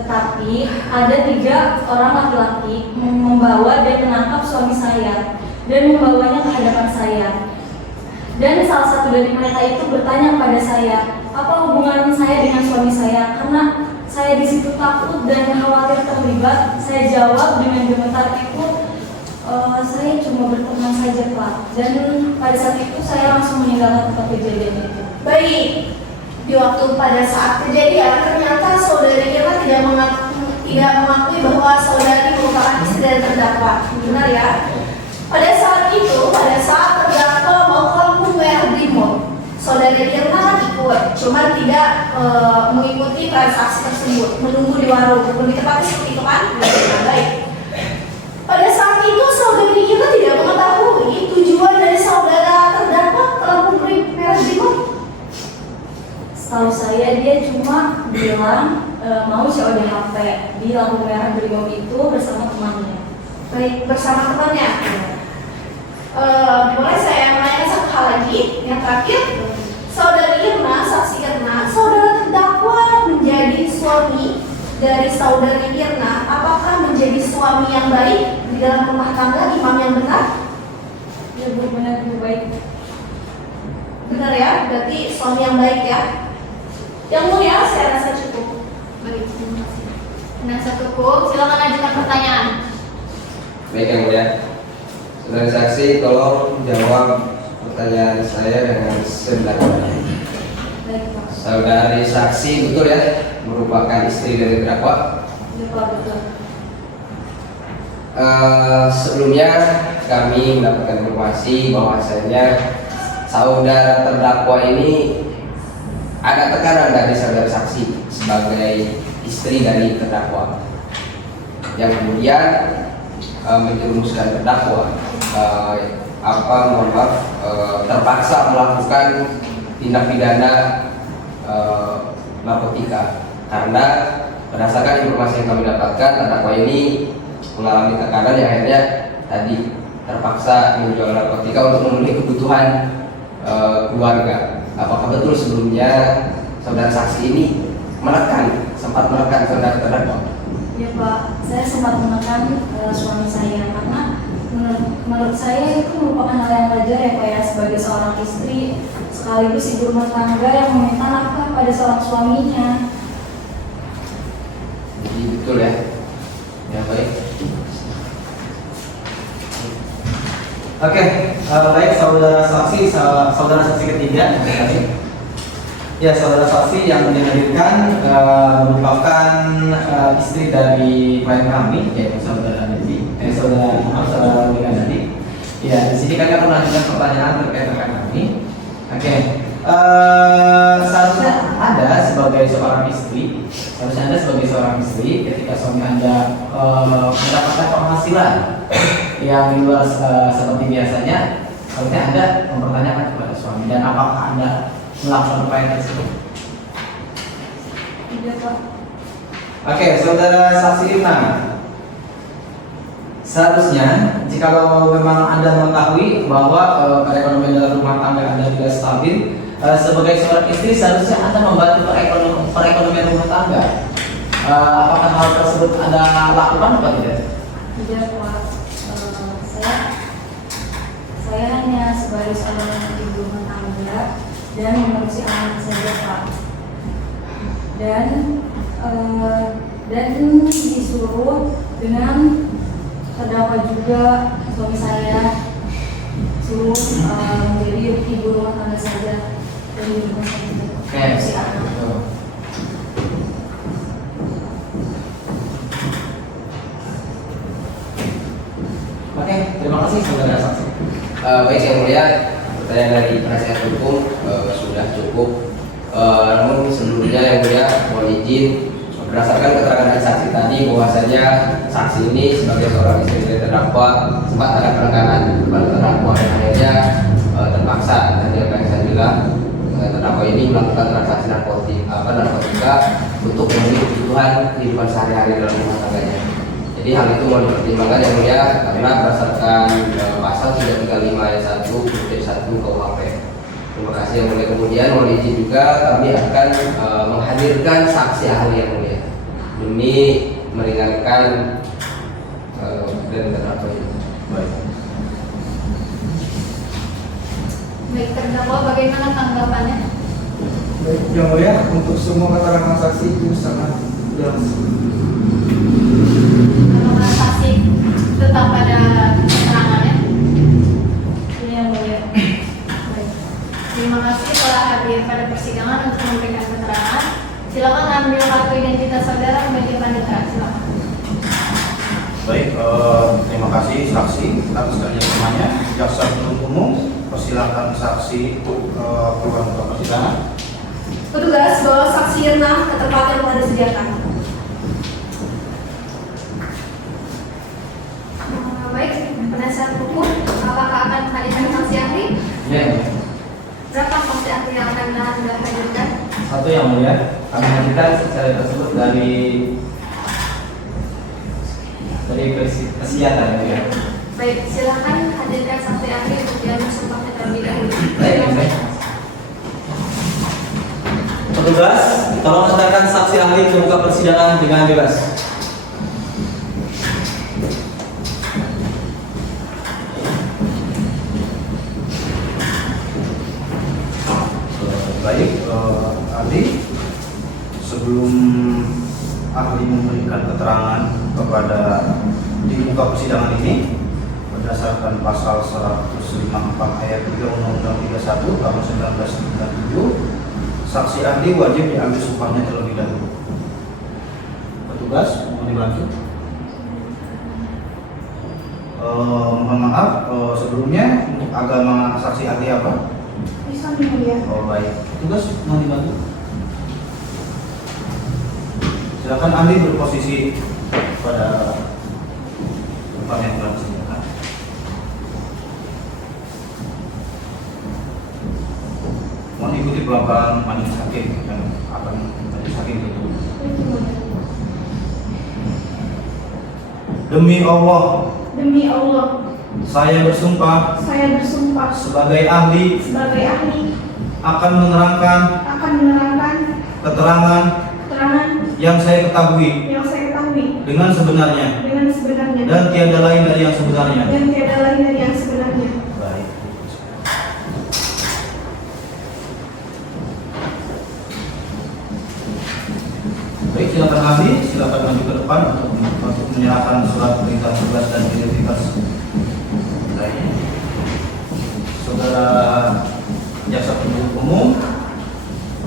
Tetapi ada 3 orang laki-laki membawa dan menangkap suami saya dan membawanya ke hadapan saya. Dan salah satu dari mereka itu bertanya kepada saya, apa hubungan saya dengan suami saya? Karena saya di situ takut dan khawatir terlibat. Saya jawab dengan gemetar itu, saya cuma berteman saja, Pak. Dan pada saat itu saya langsung meninggalkan tempat kejadian itu. Baik, di waktu pada saat kejadian ternyata saudari Irna tidak mengakui bahwa saudari merupakan istri dari terdakwa. Benar ya? Pada saat itu, pada saat terdakwa mau ke lampu merah Brimob, saudari Irna kan ikut, cuma tidak mengikuti transaksi tersebut, menunggu di warung. Lebih tepatnya seperti itu kan? Nah, baik. Pada saat itu saudari Irna tidak mengetahui tujuan dari saudara terdakwa ke lampu merah Brimob. Setahu saya dia cuma bilang mau COD HP di lampu merah Brimob itu bersama temannya. Baik, bersama temannya. Boleh saya menanyakan satu hal lagi? Yang terakhir, saudari Irna, saksi Irna, saudara terdakwa menjadi suami dari saudari Irna. Apakah menjadi suami yang baik di dalam rumah tangga, imam yang benar? Ya, Bu, benar, Bu, baik. Benar ya, berarti suami yang baik ya. Yang mulia, saya rasa cukup. Baik, terima kasih. Penasihat hukum, silakan ajukan pertanyaan. Baik yang mulia, saudara saksi tolong jawab pertanyaan saya dengan sebenarnya. Baik, Pak. Saudari saksi betul ya merupakan istri dari terdakwa. Ya, Pak, betul. Sebelumnya kami mendapatkan informasi bahwasanya saudara terdakwa ini ada tekanan dari saudara saksi sebagai istri dari terdakwa yang kemudian menjerumuskan terdakwa terpaksa melakukan tindak pidana narkotika karena berdasarkan informasi yang kami dapatkan terdakwa ini mengalami tekanan yang akhirnya tadi terpaksa menjual narkotika untuk memenuhi kebutuhan keluarga. Apakah betul sebelumnya saudara saksi ini sempat menekan saudara terdakwa? Ya, Pak, saya sempat menekan suami saya karena menurut saya itu merupakan hal yang wajar ya, Pak, ya, sebagai seorang istri sekaligus ibu rumah tangga yang meminta nafkah pada seorang suaminya. Jadi betul ya? Ya baik. Oke, baik saudara saksi ketiga. Ya, saudara saksi yang dihadirkan merupakan istri dari klien kami, yaitu saudara saudara Lika Dadi. Ya, di sini kami akan melanjutkan pertanyaan terkait rekan kami. Oke, seharusnya Anda sebagai seorang istri, ketika suami Anda mendapatkan penghasilan yang di luar seperti biasanya, harusnya Anda mempertanyakan kepada suami dan apakah Anda melakukan upaya tersebut. Tidak, Pak. Oke, saudara saksi Irna, seharusnya jika memang Anda mengetahui bahwa perekonomian dalam rumah tangga Anda tidak stabil, sebagai seorang istri seharusnya Anda membantu perekonomian rumah tangga. Apakah hal tersebut Anda lakukan atau tidak? Tidak, Pak. Saya hanya sebagai seorang ibu rumah tangga dan mengurusi anak saja, Pak. Dan disuruh dengan terdakwa juga suami saya suruh menjadi ibu rumah tangga saja dan di rumah saja mengurusi anak. Oke, terima kasih saudara saksi. Baik yang mulia, pertanyaan dari penasihat hukum sudah cukup. Namun sebelumnya yang mulia mohon izin berdasarkan keterangan dari saksi tadi bahwasanya saksi ini sebagai seorang istri dari terdakwa sempat ada penekanan kepada terdakwa dan akhirnya terpaksa tadi apa yang saya bilang terdakwa ini melakukan kebutuhan kehidupan sehari-hari dalam rumah tangganya. Jadi hal itu mau dipertimbangkan yang mulia karena berdasarkan pasal 335 ayat 1 huruf 1 KUHP. Terima kasih yang mulia. Kemudian mohon izin juga kami akan menghadirkan saksi ahli yang mulia demi meringankan dan terdakwa ini. Baik. Baik, terdakwa bagaimana tanggapannya? Baik, yang mulia, untuk semua keterangan saksi itu sangat jelas. Apakah saksi tetap pada keterangannya? Ini yang mulia. Baik. Terima kasih telah hadir pada persidangan untuk memberikan keterangan. Silakan ambil kartu identitas saudara bagi panitera. Silakan. Baik, terima kasih saksi atas kerjasamanya. Jaksa penuntut umum, persilakan saksi keluar ke persidangan. Petugas, bawa saksi Irna ke tempat yang telah disediakan. Baik, penasihat hukum, apakah akan hadirkan saksi ahli? Ya, Berapa saksi ahli yang akan Anda hadirkan? satu yang mulia, kami hadirkan secara tersebut dari kesehatan ya. Baik, silakan hadirkan saksi ahli untuk diambil sumpahnya terlebih dahulu. Baik. Petugas, tolong hantarkan saksi ahli ke muka persidangan dengan bebas. Baik, ahli, sebelum ahli memberikan keterangan kepada di muka persidangan ini berdasarkan pasal 154 ayat 3 Undang-Undang 31 tahun 1997, saksi ahli wajib diambil sumpahnya terlebih dahulu. Petugas, mau dibantu? Mohon maaf, sebelumnya untuk agama saksi ahli apa? Islam yang mulia. Oh baik, petugas mau dibantu? Silakan ahli berposisi pada tempat yang telah disediakan. Mohon ikuti pelaporan majelis hakim yang akan majelis hakim itu. Demi Allah, saya bersumpah sebagai ahli akan menerangkan keterangan yang saya ketahui dengan sebenarnya dan tiada lain dari yang sebenarnya. Baik. Baik, silakan ahli, silakan maju ke depan untuk menyerahkan surat perintah tugas dan identitas lainnya. Saudara jaksa penuntut umum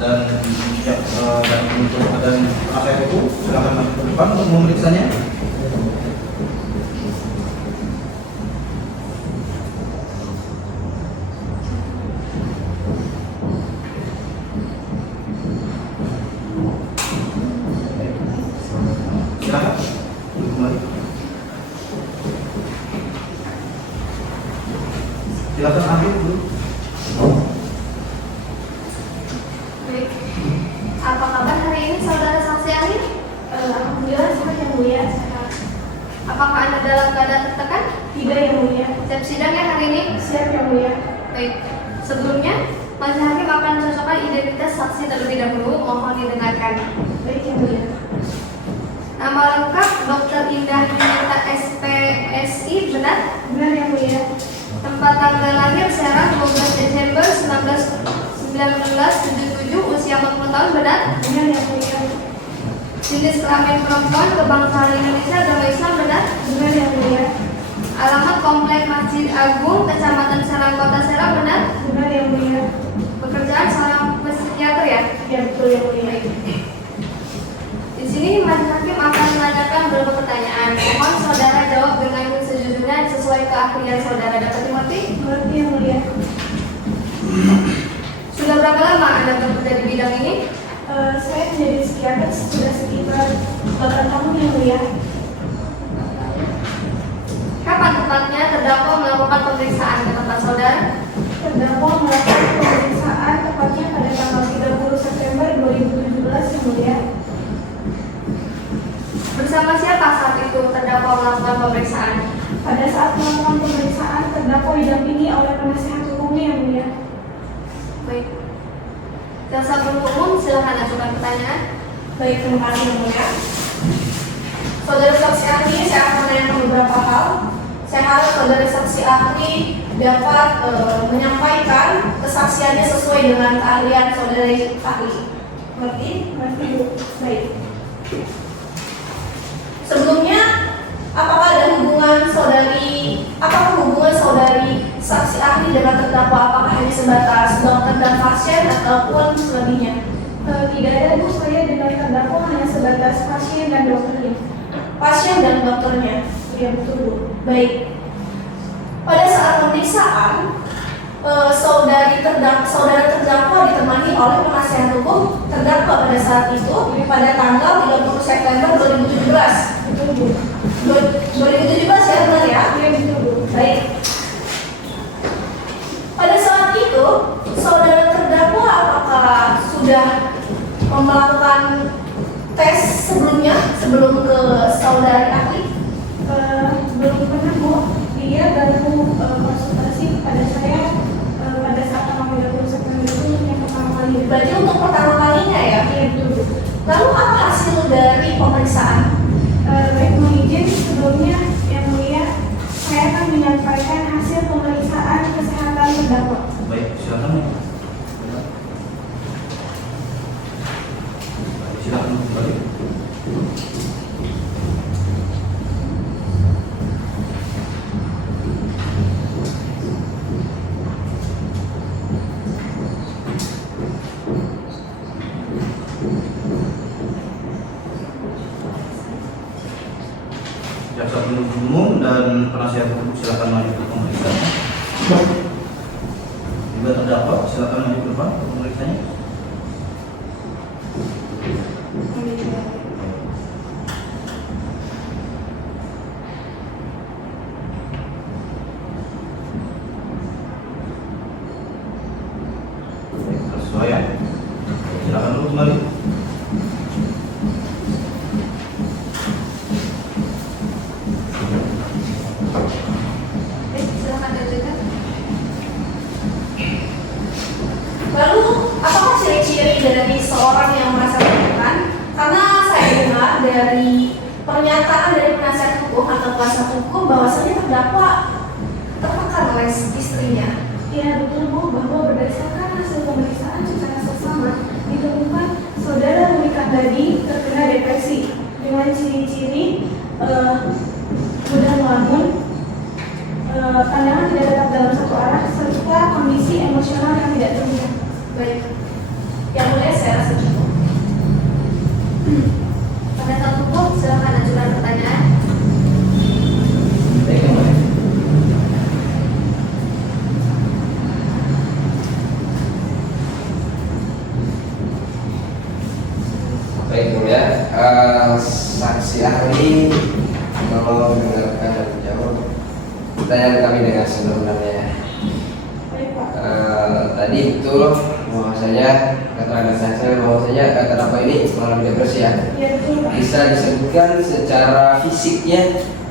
dan penuntut dan penasihat hukum, silakan maju ke depan untuk memeriksanya. Silakan duduk kembali. Silakan ahli dulu. Baik. Apa kabar hari ini saudara saksi ahli? Alhamdulillah sehat yang mulia. Apakah Anda dalam keadaan tertekan? Tidak yang mulia. Siap sidang ya hari ini? Siap yang mulia. Baik. Sebelumnya, majelis hakim akan mencocokkan identitas saksi terlebih dahulu. Mohon didengarkan. Baik yang mulia. Nama lengkap Dr. Indah Yunita SPSI, benar? Benar yang mulia. Tempat tanggal lahir Serang 12 Desember 1977, usia 40 tahun, benar? Benar yang mulia. Jenis kelamin perempuan, kebangsaan Indonesia, agama Islam, benar? Benar yang mulia. Alamat Komplek Masjid Agung, Kecamatan Serang, Kota Serang, benar? Benar yang mulia. Pekerjaan seorang psikiater ya? Ya betul yang mulia. Di sini majelis hakim akan menanyakan beberapa pertanyaan. Mohon saudara jawab dengan sejujurnya sesuai keahlian saudara. Dapat dimengerti? Mengerti yang mulia. Sudah berapa lama Anda bekerja di bidang ini? Saya menjadi psikiater sudah sekitar 8 tahun yang mulia. Kapan tepatnya terdakwa melakukan pemeriksaan ke tempat saudara? Terdakwa melakukan pemeriksaan tepatnya pada tanggal 30 September 2017 yang mulia. terdakwa melakukan pemeriksaan? Pada saat melakukan pemeriksaan, terdakwa didampingi oleh penasihat hukumnya yang mulia. Baik. Jaksa penuntut umum silakan ajukan pertanyaan. Baik, terima kasih yang mulia. Saudara saksi ahli, saya akan menanyakan beberapa hal. Saya harap saudara saksi ahli dapat menyampaikan kesaksiannya sesuai dengan keahlian saudara ahli. Mengerti? Mengerti, Bu? Baik. Sebelumnya, apakah hubungan saudari saksi ahli dengan terdakwa? Apakah hanya sebatas dokter dan pasien ataupun selebihnya? Tidak ada, Bu. Saya dengan terdakwa hanya sebatas pasien dan dokternya. Pasien dan dokternya. Iya, betul, Bu. Baik. Pada saat pemeriksaan, saudara terdakwa ditemani oleh penasihat hukum terdakwa pada saat itu pada tanggal 30 September 2017. Betul, Bu. 2017 ya, benar ya? Iya, betul, Bu. Baik. Pada saat itu, saudara terdakwa apakah sudah melakukan tes sebelumnya sebelum ke saudari ahli? Belum pernah, Bu. Dia baru konsultasi pada saya pada saat tanggal 30 September itu yang pertama kali. Berarti untuk pertama kalinya ya? Iya, betul, Bu. Lalu apa hasil dari pemeriksaan? Baik, mohon izin sebelumnya yang mulia, saya akan menyampaikan hasil pemeriksaan kesehatan terdakwa. Baik, silakan. Silakan kembali. Jaksa penuntut umum dan penasihat hukum silakan maju ke pemeriksaan. Juga terdakwa silakan maju ke depan untuk pemeriksaannya. Baik, sesuai ya. Silakan dulu kembali. Baik, silakan lanjutkan. Lalu, apakah ciri-ciri dari seorang yang merasa tertekan? Karena saya dengar dari pernyataan dari penasihat hukum atau kuasa hukum bahwasanya terdakwa tertekan oleh istrinya. Ya, betul, Bu, bahwa berdasarkan hasil pemeriksaan secara seksama ditemukan saudara Rumi Kandadi terkena depresi dengan ciri-ciri mudah melamun, pandangan tidak tetap dalam satu arah, serta kondisi emosional yang tidak terlihat. Baik, yang mulia saya rasa cukup. Penasihat hukum silakan ajukan pertanyaan. Baik, yang mulia. Baik, Bu ya. Saksi ahli tolong dengarkan dan menjawab pertanyaan kami dengan sebenarnya. Baik, Pak. Tadi betul bahwasanya keterangan saya bahwasanya terdakwa ini mengalami depresi ya. Ya, betul, Pak. Bisa disebutkan secara fisiknya,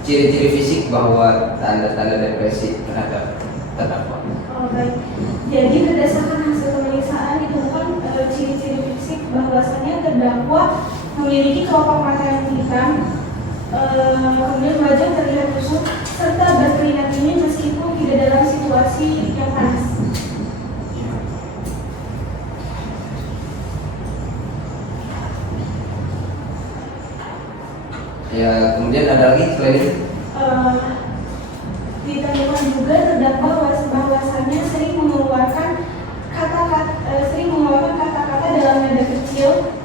ciri-ciri fisik bahwa tanda-tanda depresi terhadap terdakwa. Oh, baik. Jadi berdasarkan hasil pemeriksaan ditemukan ciri-ciri fisik bahwasanya terdakwa memiliki kelopak mata yang hitam, kemudian wajah terlihat kusut, serta berkeringat dingin meskipun tidak dalam situasi yang panas. Ya, kemudian ada lagi selain itu. Ditemukan juga terdakwa bahwasanya sering mengeluarkan kata-kata dalam nada kecil,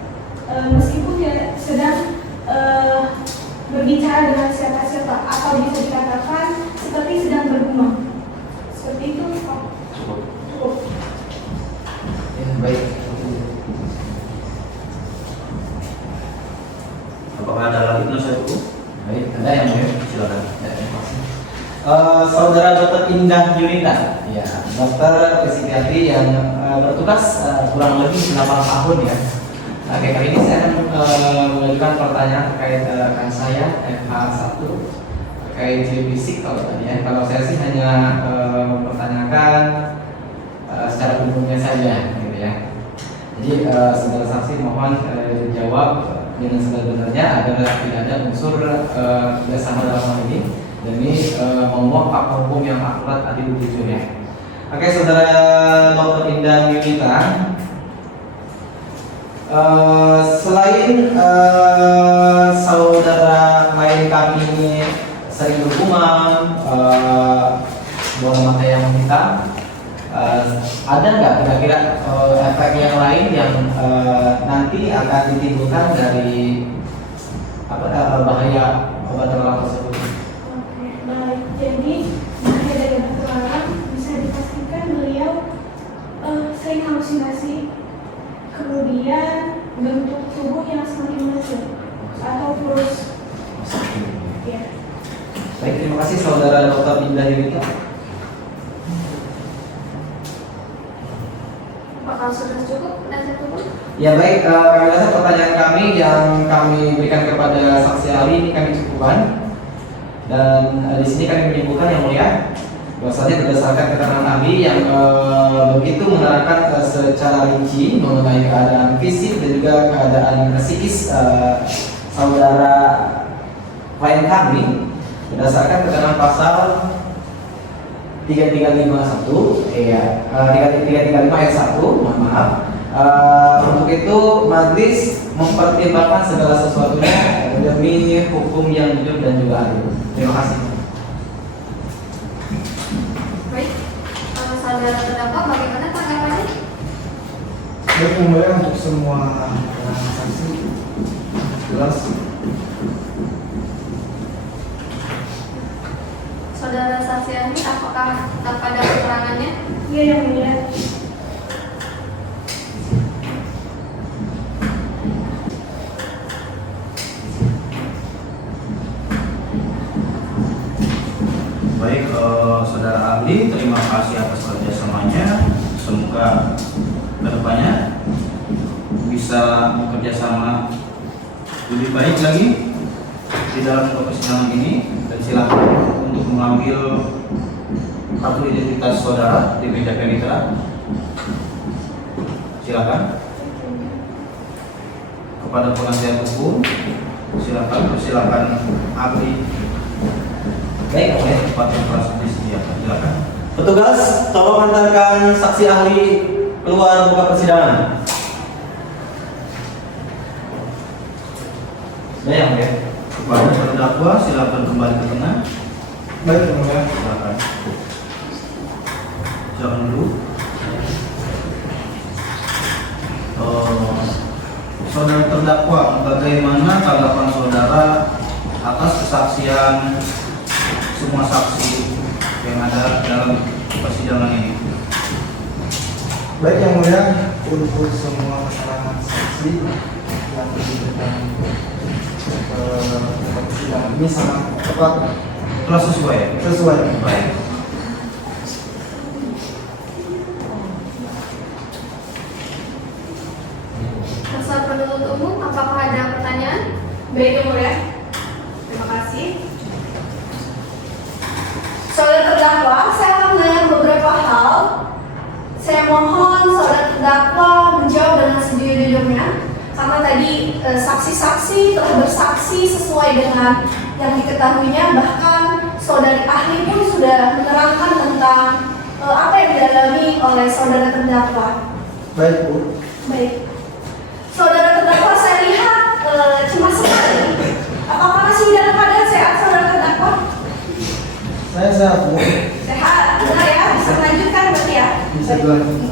meskipun tidak sedang berbicara dengan siapa-siapa, atau bisa dikatakan seperti sedang bergumam. Seperti itu, Pak. Cukup. Ya, baik. Apakah ada lagi penasihat hukum? Baik, ada yang mulia. Silakan. Ya, terima kasih. Saudara Dr. Indah Yulinda, ya, dokter psikiatri yang bertugas kurang lebih 8 tahun ya Oke, kali ini saya akan mengajukan pertanyaan terkait rekan saya FH1 terkait geofisik kalau tadi ya. Kalau saya sih hanya mempertanyakan secara umumnya saja, gitu ya. Jadi saudara saksi mohon dijawab dengan sebenarnya agar tidak ada unsur kerjasama dalam hal ini demi membuat fakta hukum yang akurat, adil, jujur ya. Oke, saudara Dr. Indah Yunita. Selain saudara klien kami ini sering bergumam, bola mata yang hitam, ada nggak kira-kira efek yang lain yang nanti akan ditimbulkan dari bahaya obat terlarang tersebut? Oke, baik. Jadi bahaya dari obat terlarang bisa dipastikan beliau sering halusinasi, kemudian bentuk tubuh yang semakin mengecil atau kurus. Ya. Baik, terima kasih saudara Dr. Indah Yunita. Apakah sudah cukup penasihat hukum? Ya baik, kami rasa pertanyaan kami yang kami berikan kepada saksi ahli ini kami cukupkan. Dan di sini kami menyimpulkan yang mulia bahwasanya berdasarkan keterangan ahli yang begitu menerangkan secara rinci mengenai keadaan fisik dan juga keadaan psikis saudara klien kami berdasarkan keterangan pasal 335 ayat 1, mohon maaf. Untuk itu majelis mempertimbangkan segala sesuatunya demi hukum yang jujur dan juga adil. Terima kasih. Baik, saudara terdakwa bagaimana tanggapannya? Baik, yang mulia, untuk semua saksi jelas. Saudara saksi ahli, apakah tetap pada keterangannya? Iya, yang mulia. Baik, saudara ahli, terima kasih atas kerjasamanya. Semoga kedepannya bisa bekerja sama lebih baik lagi di dalam persidangan ini. Dan silakan untuk mengambil kartu identitas saudara di meja penitra. Silakan. Kepada penasihat hukum, silakan ahli. Baik, oke. Tempat operasi disediakan. Silakan. Petugas, tolong antarkan saksi ahli keluar buka persidangan. Bayang ya. Kepada terdakwa, silakan kembali ke tengah. Baik, yang mulia. Silakan. Silakan dulu. Saudara terdakwa, bagaimana tanggapan saudara atas kesaksian semua saksi yang ada dalam persidangan ini? Baik, yang mulia, untuk semua keterangan saksi yang diberikan persidangan ini sangat tepat, Telah sesuai. sesuai. Baik. Jaksa penuntut umum, apakah ada pertanyaan? Baik, yang mulia. Terima kasih. Saudara terdakwa, saya akan menanyakan beberapa hal. Saya mohon saudara terdakwa menjawab dengan sejujur-jujurnya, karena tadi saksi-saksi telah bersaksi sesuai dengan yang diketahuinya, bahkan saudari ahli pun sudah menerangkan tentang apa yang dialami oleh saudara terdakwa. Baik, Bu. Baik. Saudara terdakwa, saya lihat cemas sekali. Apakah masih dalam keadaan sehat saudara terdakwa? Saya sehat, Bu. Sehat, benar ya? Bisa melanjutkan berarti ya? Bisa dilanjut.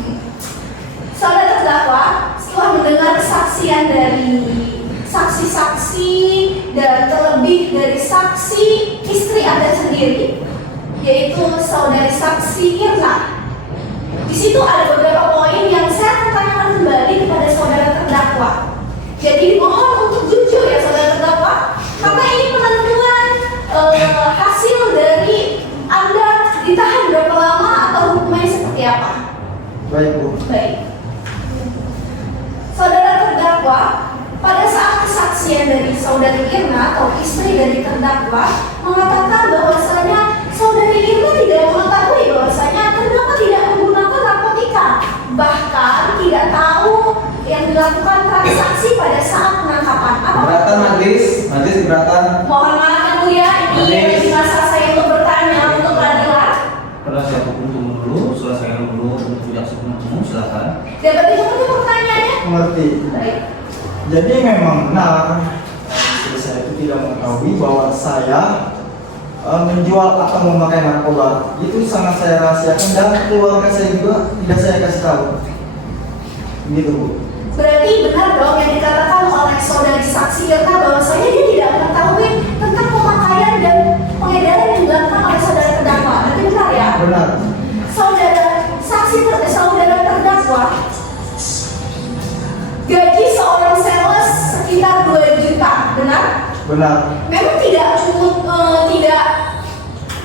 Saudara terdakwa, setelah mendengar kesaksian dari saksi-saksi dan terlebih dari saksi istri Anda sendiri, yaitu saudari saksi Irna, di situ ada beberapa poin yang saya akan tanyakan kembali kepada saudara terdakwa. Jadi mohon untuk jujur ya saudara terdakwa, karena ini penentuan hasil dari Anda ditahan berapa lama atau hukumannya seperti apa. Baik, Bu. Baik. Saudara terdakwa terdakwa, pada saat kesaksian dari saudari Irna atau istri dari terdakwa mengatakan bahwasanya saudari Irna tidak mengetahui bahwasanya terdakwa tidak menggunakan narkotika, bahkan tidak tahu yang dilakukan transaksi pada saat penangkapan. Keberatan majelis keberatan. Mohon maaf yang mulia, ini Majelis. masa saya untuk bertanya untuk keadilan. Penasihat hukum tunggu dulu, selesaikan dulu untuk jaksa penuntut umum, silakan. Dapat dimengerti pertanyaannya? Mengerti. Baik. Jadi memang benar, istri saya itu tidak mengetahui bahwa saya menjual atau memakai narkoba. Itu sangat saya rahasiakan dan keluarga saya juga tidak saya kasih tahu. Begitu, Bu. Berarti benar dong yang dikatakan oleh saudari saksi Irna bahwasanya dia tidak mengetahui tentang pemakaian dan pengedaran yang dilakukan oleh saudara terdakwa. Berarti benar ya? Benar. Saudara terdakwa gaji seorang sales sekitar 2 juta, benar? Benar. Memang tidak tidak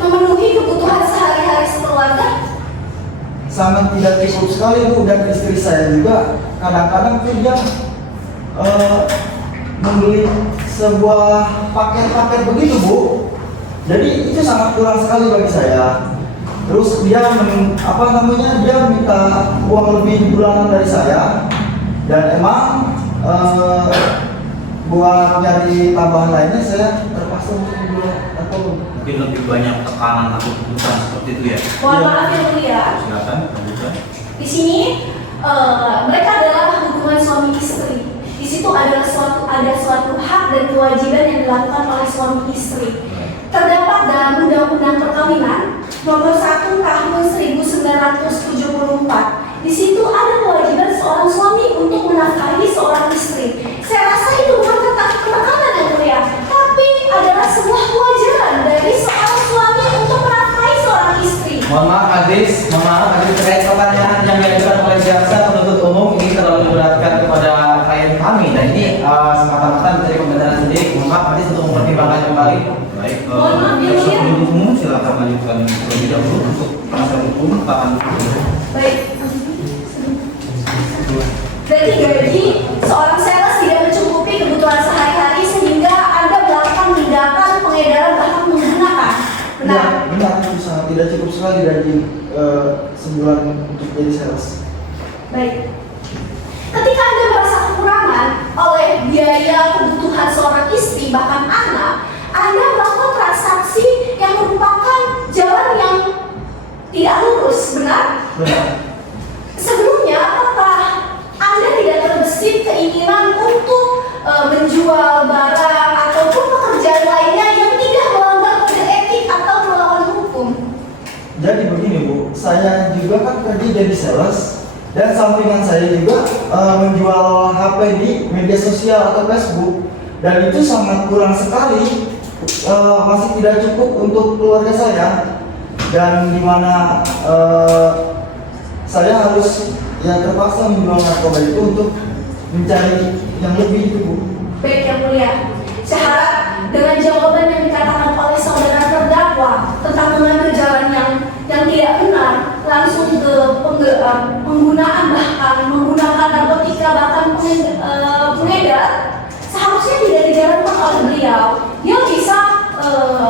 memenuhi kebutuhan sehari-hari sekeluarga. Sangat tidak cukup sekali, Bu, dan istri saya juga kadang-kadang tuh dia membeli sebuah paket-paket begitu, Bu. Jadi itu sangat kurang sekali bagi saya. Terus dia dia minta uang lebih bulanan dari saya, dan emang buat nyari tambahan lainnya saya terpaksa untuk menjual atau Mungkin lebih banyak tekanan atau tuntutan seperti itu ya. Mohon maaf yang mulia. Silakan, lanjutkan. Di sini mereka adalah hubungan suami istri. Di situ ada suatu hak dan kewajiban yang dilakukan oleh suami istri. Terdapat dalam Undang-Undang Perkawinan Nomor 1 Tahun 1974. Di situ ada kewajiban seorang suami untuk menafkahi seorang istri. Saya rasa itu bukan tentang penekanan yang mulia, tapi adalah sebuah kewajiban dari seorang suami untuk menafkahi seorang istri. Mohon maaf majelis terkait pertanyaan yang diajukan oleh jaksa penuntut umum ini terlalu memberatkan kepada klien kami dan ini semata-mata mencari pembenaran sendiri. Mohon maaf majelis untuk mempertimbangkan kembali. Baik, Mohon maaf, ya, jaksa mulia. penuntut umum silakan lanjutkan terlebih dahulu untuk penasihat hukum, tahan dulu. Baik. Berarti gaji seorang sales tidak mencukupi kebutuhan sehari-hari sehingga Anda melakukan tindakan pengedaran bahkan menggunakan. Benar? Ya, benar, itu sangat tidak cukup sekali gaji sebulan untuk jadi sales. Baik. Ketika Anda merasa kekurangan oleh biaya kebutuhan seorang istri bahkan anak, Anda melakukan transaksi yang merupakan jalan yang tidak lurus, benar? Benar. Sebelumnya, apakah Anda tidak terbesit keinginan untuk menjual barang ataupun pekerjaan lainnya yang tidak melanggar kode etik atau melawan hukum? Jadi begini, Bu, saya juga kan kerja jadi sales dan sampingan saya juga menjual HP di media sosial atau Facebook, dan itu sangat kurang sekali, masih tidak cukup untuk keluarga saya, dan dimana saya harus terpaksa menjual narkoba itu untuk mencari yang lebih itu, Bu. Baik yang mulia, saya harap dengan jawaban yang dikatakan oleh saudara terdakwa tentang mengambil jalan yang tidak benar, langsung ke penggunaan bahkan menggunakan narkotika bahkan pengedar, seharusnya tidak dijalankan oleh beliau. Dia bisa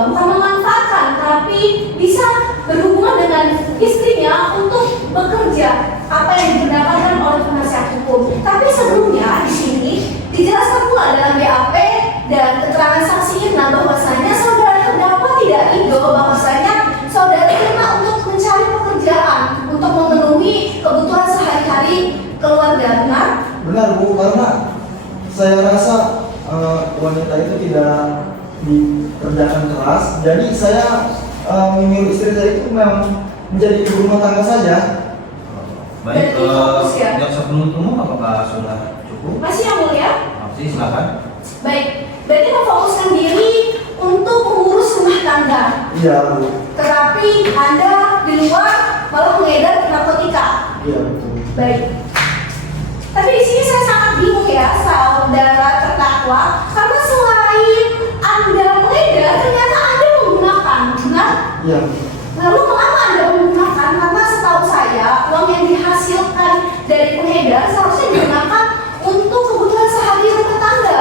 bukan memanfaatkan, tapi bisa berhubungan dengan istrinya untuk bekerja apa yang diperdapatkan oleh penasihat hukum. Tapi sebelumnya di sini dijelaskan pula dalam BAP dan keterangan saksi Irna bahwasanya saudara terdakwa tidak ridho bahwasanya saudara Irna untuk mencari pekerjaan untuk memenuhi kebutuhan sehari-hari keluarga, benar? Benar, Bu, karena saya rasa wanita itu tidak dikerjakan keras, jadi saya menyuruh istri saya itu memang menjadi ibu rumah tangga saja. Baik, Berarti fokus ya? jaksa penuntut umum apakah sudah cukup? Masih yang mulia? Masih, silakan. Baik, berarti memfokuskan diri untuk mengurus rumah tangga. Iya, Bu. Tetapi Anda di luar malah mengedar narkotika. Iya, betul. Baik. Tapi di sini saya sangat bingung ya, saudara terdakwa, karena selain Anda mengedar, ternyata Anda menggunakan, benar? Iya. Lalu mengapa Anda menggunakan? Karena setahu saya uang yang dihasilkan dari pengedar seharusnya digunakan untuk kebutuhan sehari-hari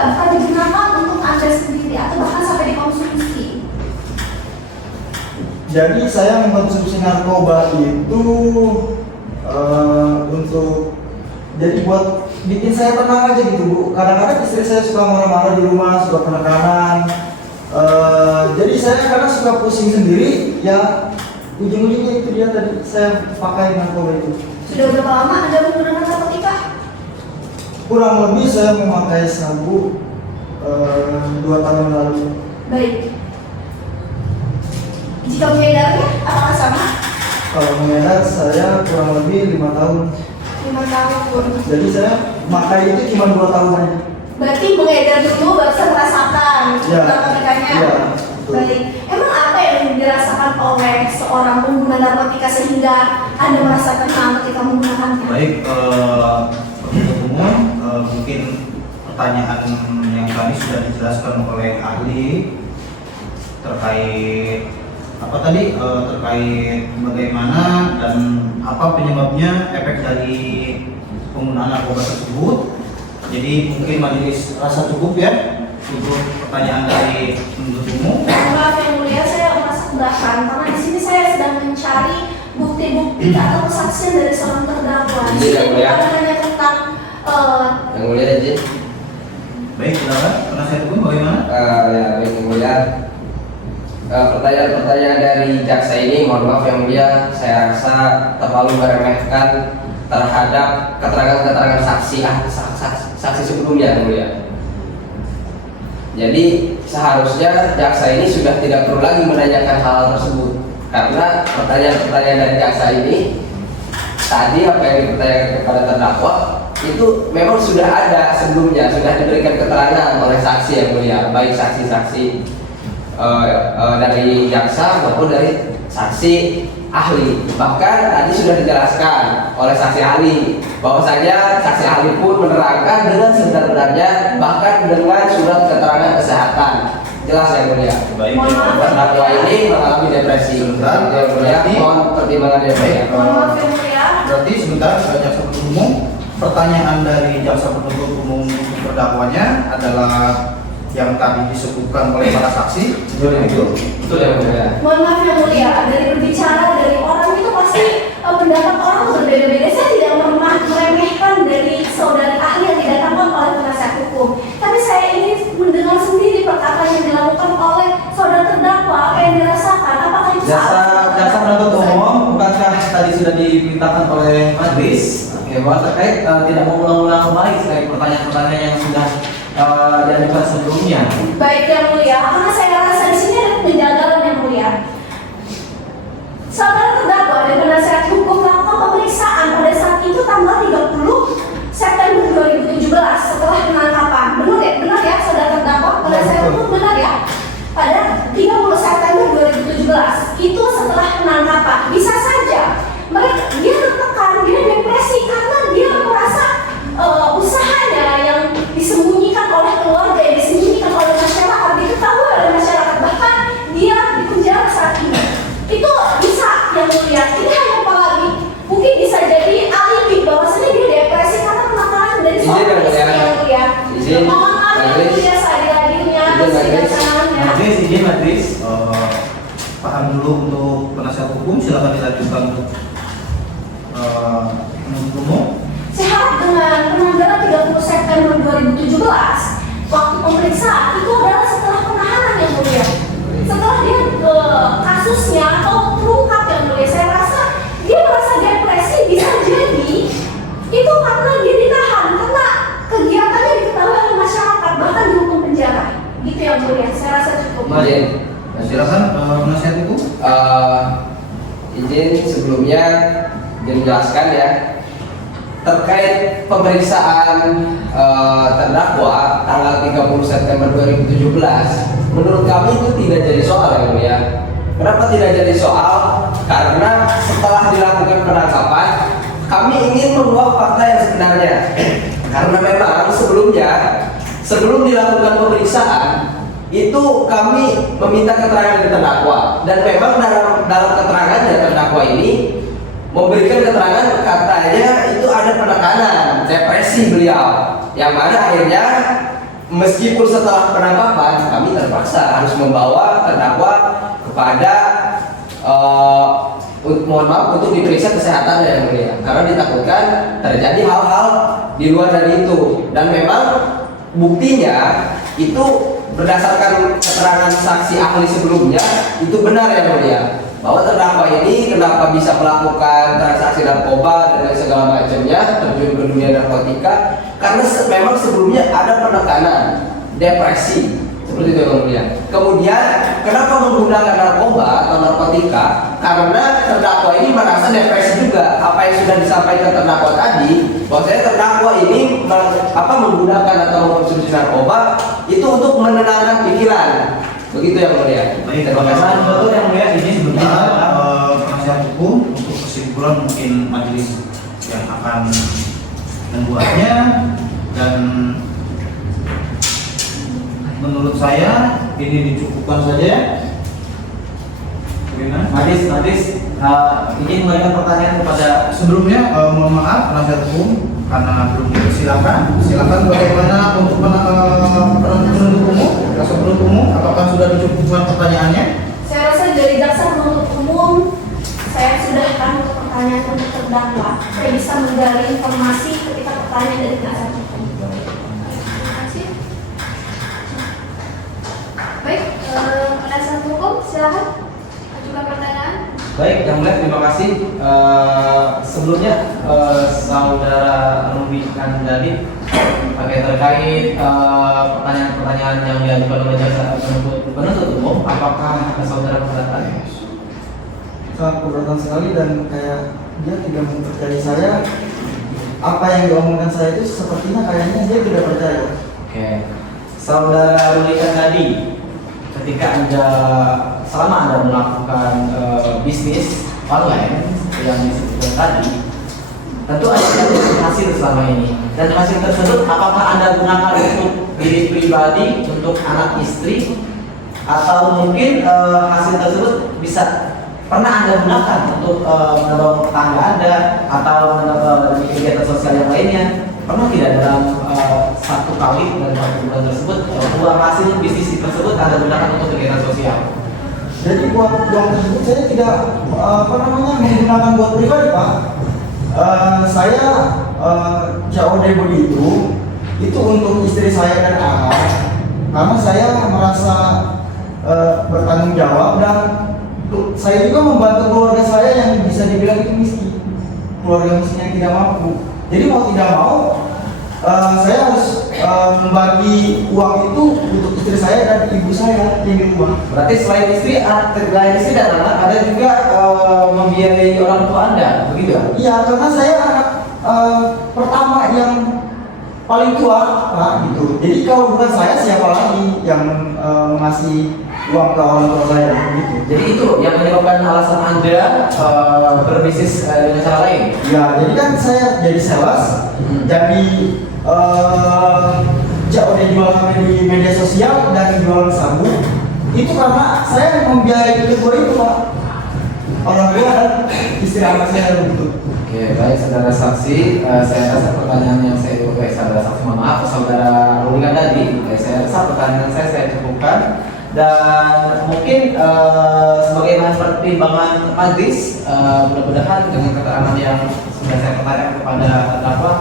bukan digunakan untuk Anda sendiri atau bahkan sampai dikonsumsi. Jadi saya mengkonsumsi narkoba itu untuk jadi buat bikin saya tenang aja gitu Bu. Kadang-kadang istri saya suka marah-marah di rumah, suka penekanan. Jadi saya kadang suka pusing sendiri, ya ujung-ujungnya itu dia tadi saya pakai narkoba itu. Sudah berapa lama Anda menggunakan narkotika? Kurang lebih saya memakai sabu 2 tahun lalu. Baik. Jika mengedarnya, apakah sama? Kalau mengedar saya kurang lebih 5 tahun. 5 tahun. Jadi saya pakai itu cuma 2 tahun aja. Berarti mengedar dulu baru bisa merasakan Ya. narkotikanya. Ya, betul. Baik. Emang apa yang dirasakan oleh seorang pengguna narkotika sehingga Anda merasakan ketika menggunakannya? Baik, penuntut umum, mungkin pertanyaan yang tadi sudah dijelaskan oleh ahli terkait apa tadi, terkait bagaimana dan apa penyebabnya efek dari penggunaan narkoba tersebut. Jadi mungkin majelis rasa cukup ya untuk pertanyaan dari penuntut umum. Maaf yang mulia, saya merasa keberatan karena di sini saya sedang mencari bukti-bukti atau kesaksian dari seorang terdakwa. Di Iya, sini mulia. bukan hanya tentang Yang mulia izin. Baik, silakan penasihat hukum bagaimana? Ya, baik yang mulia. Pertanyaan-pertanyaan dari jaksa ini, mohon maaf yang mulia, saya rasa terlalu meremehkan terhadap keterangan-keterangan saksi sebelumnya yang mulia. Jadi seharusnya jaksa ini sudah tidak perlu lagi menanyakan hal tersebut, karena pertanyaan-pertanyaan dari jaksa ini tadi apa yang dipertanyakan kepada terdakwa itu memang sudah ada sebelumnya, sudah diberikan keterangan oleh saksi yang mulia, baik saksi-saksi dari jaksa maupun dari saksi ahli. Bahkan tadi sudah dijelaskan oleh saksi ahli bahwasanya saksi ahli pun menerangkan dengan sebenar-benarnya, bahkan dengan surat keterangan kesehatan. Jelas yang mulia. Baik, Mohon maaf. Terdakwa ini mengalami depresi. Sebentar. Yang mulia, mohon pertimbangan DPR. mohon maaf yang mulia. Berarti sebentar, jaksa penuntut umum. Pertanyaan dari jaksa penuntut umum terdakwanya adalah yang tadi disebutkan oleh para saksi. Betul. Betul yang mulia. Mohon maaf yang mulia, dari berbicara dari orang itu pasti pendapat orang berbeda-beda. Saya tidak meremehkan dari saudari ahli yang didatangkan oleh penasihat hukum, tapi saya ingin mendengar sendiri perkataan yang dilakukan oleh saudara terdakwa, apa yang dirasakan, apakah itu Jaksa penuntut umum, bukankah tadi sudah diperintahkan oleh majelis bahwa terkait tidak mau ulang-ulang kembali terkait pertanyaan-pertanyaan yang sudah diajukan sebelumnya? Baik yang mulia, karena saya rasa di sini ada penjagalan yang mulia. Saudara terdakwa dan penasihat hukum melakukan pemeriksaan pada saat itu tanggal 30 September 2017 setelah penangkapan. Benar ya saudara terdakwa, penasihat hukum benar ya? Pada 30 September 2017 itu setelah penangkapan. Bisa saja dia tertekan, dia depresi karena dia merasa usahanya yang disembunyikan oleh keluarga, yang disembunyikan oleh masyarakat, diketahui oleh masyarakat, bahkan dia dipenjara saat ini. Itu bisa yang mulia, tidak hanya apalagi mungkin bisa jadi alibi bahwasanya dia depresi karena penekanan dari suami istri yang mulia. Izin, Mohon maaf yang majelis. mulia, seadil-adilnya Izin, atas majelis. kebijakannya. Majelis. Paham dulu untuk penasihat hukum, silakan dilanjutkan untuk penuntut umum. Saya harap dengan penanggalan 30 September 2017 waktu pemeriksaan itu adalah setelah penahanan yang mulia. Setelah dia kasusnya atau terungkap yang mulia, saya rasa dia merasa depresi bisa jadi itu karena dia ditahan karena kegiatannya diketahui oleh masyarakat, bahkan dihukum penjara. Gitu yang mulia, saya rasa cukup. Izin. Silakan penasihat hukum. Izin sebelumnya dijelaskan ya terkait pemeriksaan terdakwa tanggal 30 September 2017. Menurut kami itu tidak jadi soal yang mulia. Kenapa tidak jadi soal? Karena setelah dilakukan penangkapan, kami ingin menguak fakta yang sebenarnya. Karena memang sebelum dilakukan pemeriksaan itu kami meminta keterangan dari terdakwa, dan memang dalam keterangannya terdakwa ini memberikan keterangan katanya itu ada penekanan, depresi beliau, yang mana akhirnya meskipun setelah penangkapan kami terpaksa harus membawa terdakwa kepada mohon maaf untuk diperiksa kesehatan yang mulia, karena ditakutkan terjadi hal-hal di luar dari itu. Dan memang buktinya itu berdasarkan keterangan saksi ahli sebelumnya itu benar yang mulia, bahwa terdakwa ini kenapa bisa melakukan transaksi narkoba dan segala macamnya, terjun ke dunia narkotika, karena memang sebelumnya ada penekanan, depresi, seperti itu yang mulia. Kemudian kenapa menggunakan narkoba atau narkotika? Karena terdakwa ini merasa depresi juga. Apa yang sudah disampaikan terdakwa tadi, bahwasanya terdakwa ini menggunakan atau mengkonsumsi narkoba itu untuk menenangkan pikiran. Begitu yang mulia. Baik, Terima kasih betul yang mulia. Ini sebelumnya penasihat hukum untuk kesimpulan mungkin majelis yang akan membuatnya, dan menurut saya ini dicukupkan saja. Bagaimana? Madis, ingin memberikan pertanyaan kepada Sebelumnya mohon maaf penasihat hukum karena belum silakan bagaimana untuk penuntut umum, jaksa penuntut umum, apakah sudah dicukupkan pertanyaannya? Saya rasa dari jaksa penuntut umum saya sudahkan untuk pertanyaan untuk terdakwa. Saya bisa menggali informasi ketika pertanyaan dari penasihat hukum. Terima kasih. Baik, penasihat hukum silakan ajukan pertanyaan. baik yang mulia, terima kasih. Sebelumnya saudara Ruby Kandadi terkait pertanyaan-pertanyaan yang diajukan oleh jaksa penuntut umum, apakah saudara keberatan? Sangat keberatan sekali, dan kayak dia tidak mempercayai saya. Apa yang diomongkan saya itu sepertinya kayaknya dia tidak percaya. Oke, saudara Ruby Kandadi, ketika selama anda melakukan bisnis online yang disebutkan tadi, tentu ada hasil selama ini, dan hasil tersebut apakah anda gunakan untuk diri pribadi, untuk anak istri, atau mungkin hasil tersebut bisa pernah anda gunakan untuk menambah tetangga anda atau menambah kegiatan sosial yang lainnya? Pernah tidak dalam satu kali dan satu bulan tersebut uang hasil bisnis tersebut anda gunakan untuk kegiatan sosial? Jadi buat uang tersebut saya tidak menggunakan buat pribadi, Pak. Saya COD begitu itu untuk istri saya dan anak, karena saya merasa bertanggung jawab, dan saya juga membantu keluarga saya yang bisa dibilang itu miskin, keluarga miskin yang tidak mampu. Jadi mau tidak mau saya harus membagi uang itu untuk istri saya dan ibu saya yang di rumah. Berarti selain istri dan anak, ada juga membiayai orang tua anda, begitu ya? Iya, karena saya anak pertama yang paling tua, Pak, gitu. Jadi kalau bukan saya, siapa lagi yang mengasih uang ke orang tua saya, gitu. Jadi itu yang menyebabkan alasan anda berbisnis dengan cara lain? Ya, jadi kan saya jadi sales, jadi COD jual HP di media sosial dan jualan sabun. Itu karena saya membiayai kedua itu, Pak. Orang tua dan istri anak saya begitu. Oke, baik saudara saksi, saya rasa pertanyaan yang saya saudara saksi, mohon maaf, saudara Rulikan tadi, saya rasa pertanyaan saya cukupkan. Dan mungkin sebagaimana pertimbangan majelis, mudah-mudahan dengan keterangan yang sudah saya pertanyakan kepada terdakwa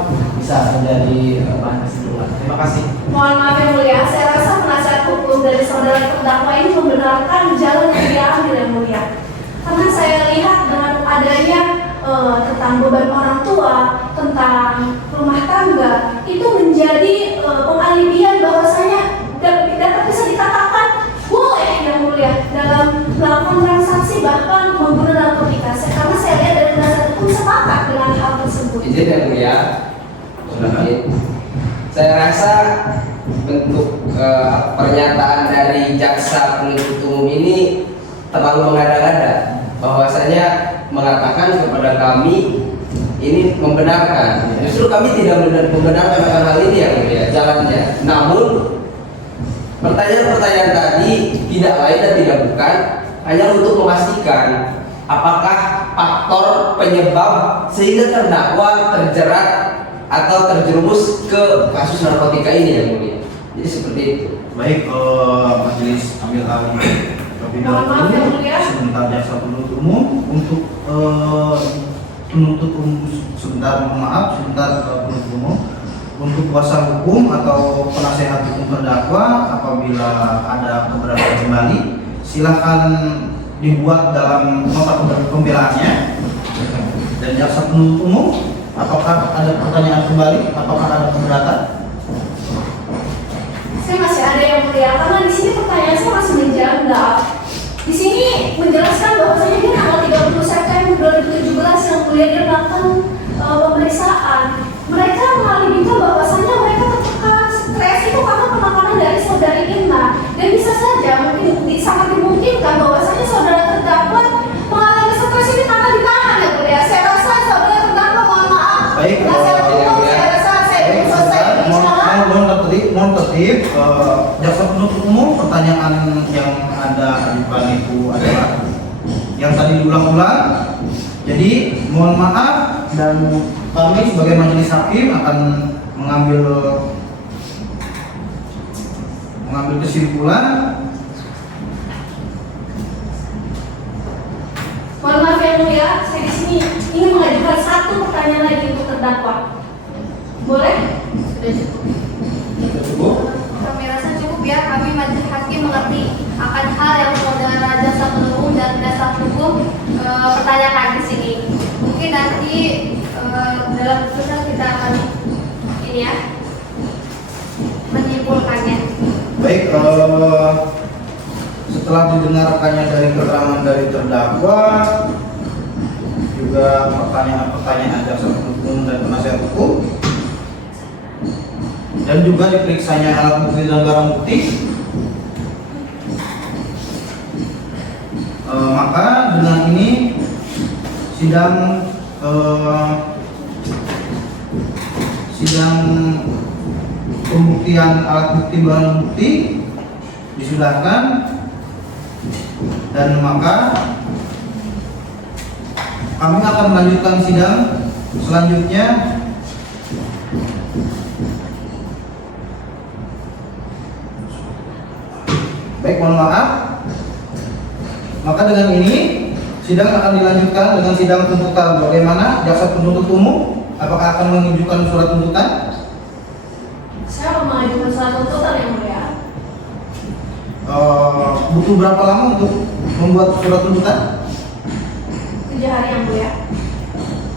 bisa menjadi bahan kesimpulan. Terima kasih. Mohon maaf yang mulia, saya rasa penasihat hukum dari saudara terdakwa ini membenarkan jalan yang diambil yang mulia. Karena saya lihat dengan adanya tentang beban orang tua, tentang rumah tangga, itu menjadi pengalibian bahwasanya dapat bisa dikatakan boleh yang mulia dalam melakukan transaksi bahkan menggunakan narkotika. Karena saya lihat dari penasihat hukum sepakat dengan hal tersebut. Izin yang mulia, saya rasa bentuk pernyataan dari jaksa penuntut umum ini terlalu mengada-ngada, bahwasanya mengatakan kepada kami ini membenarkan. Justru kami tidak membenarkan akan hal ini yang mulia jalannya. Namun pertanyaan-pertanyaan tadi tidak lain dan tidak bukan hanya untuk memastikan apakah faktor penyebab sehingga terdakwa terjerat atau terjerumus ke kasus narkotika ini yang mulia. Jadi seperti itu. Baik, majelis ambil alih terlebih Mohon maaf, Yang dahulu. Mulia. Sebentar jaksa penuntut umum untuk penuntut umum sebentar, mohon maaf, sebentar penuntut umum untuk kuasa hukum atau penasehat hukum terdakwa apabila ada keberatan kembali silakan dibuat dalam nota pembelaannya. Dan jaksa penuntut umum, apakah ada pertanyaan kembali? Apakah ada keberatan? Saya masih ada, Yang Mulia, karena di sini pertanyaan saya masih menjanggal. Di sini menjelaskan bahwasanya di tanggal 30 September 2017 Yang Mulia dia melakukan pemeriksaan. Mereka mengalihkan bahwasanya mereka tertekan stres itu karena penekanan dari saudari Inna, dan bisa saja mungkin sangat dimungkinkan bahwasanya saudara terdakwa mengalami stres ini karena ditahan, Yang Mulia. Saya rasa saudara terdakwa, mohon maaf, Baik, nasihat hukum, saya rasa saya belum selesai berbicara. mohon tertib, jaksa penuntut umum, pertanyaan yang Anda ajukan itu adalah yang tadi diulang-ulang. Jadi mohon maaf, dan kami sebagai majelis hakim akan mengambil kesimpulan. Mohon maaf, Yang Mulia, saya di sini ingin mengajukan satu pertanyaan lagi untuk terdakwa. Boleh? Sudah cukup. Sudah cukup? Kami rasa cukup ya, kami majelis hakim mengerti akan hal yang saudara jaksa penuntut umum dan dasar hukum pertanyakan di sini. Mungkin nanti dalam keputusan kita akan ini ya menyimpulkannya. Baik, setelah didengarkannya dari keterangan dari terdakwa, juga pertanyaan-pertanyaan jaksa penuntut umum dan penasihat hukum, dan juga diperiksanya alat bukti dan barang bukti, maka dengan ini sidang pembuktian alat bukti barang bukti disudahkan, dan maka kami akan melanjutkan sidang selanjutnya. Baik, mohon maaf. Maka dengan ini sidang akan dilanjutkan dengan sidang tuntutan. Bagaimana jaksa penuntut umum? Apakah akan mengajukan surat tuntutan? Saya akan mengajukan surat tuntutan, Yang Mulia. Butuh berapa lama untuk membuat surat tuntutan? 7 hari, Yang Mulia.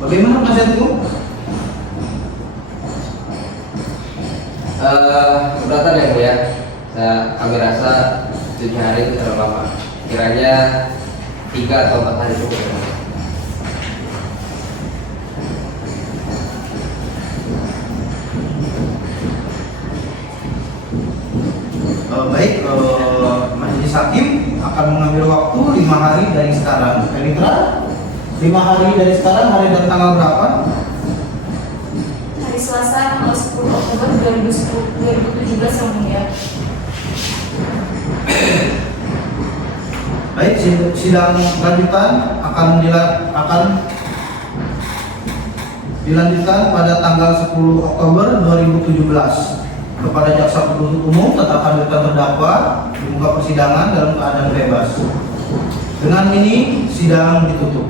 Bagaimana penasihat hukum? Keberatan ya, Bu ya. Kami rasa 7 hari itu terlalu lama. Kiranya 3 atau 4 hari cukup. Baik, majelis hakim akan mengambil waktu 5 hari dari sekarang. Elitra, 5 hari dari sekarang, hari dan tanggal berapa? Hari Selasa tanggal 10 Oktober 2017 Yang Mulia. Baik, sidang lanjutan akan dilanjutkan pada tanggal 10 Oktober 2017. Kepada jaksa penuntut umum tetap hadirkan terdakwa di muka persidangan dalam keadaan bebas. Dengan ini sidang ditutup.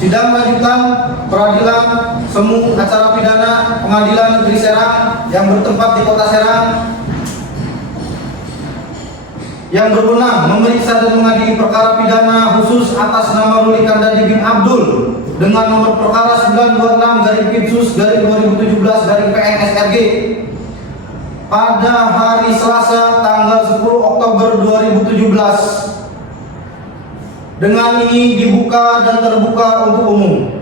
Sidang lanjutan peradilan semu acara pidana Pengadilan Negeri Serang yang bertempat di Kota Serang yang berwenang memeriksa dan mengadili perkara pidana khusus atas nama Ruli Kandadi bin Abdul dengan nomor perkara 926/Pipsus/2017/PNSRG pada hari Selasa tanggal 10 Oktober 2017. Dengan ini dibuka dan terbuka untuk umum.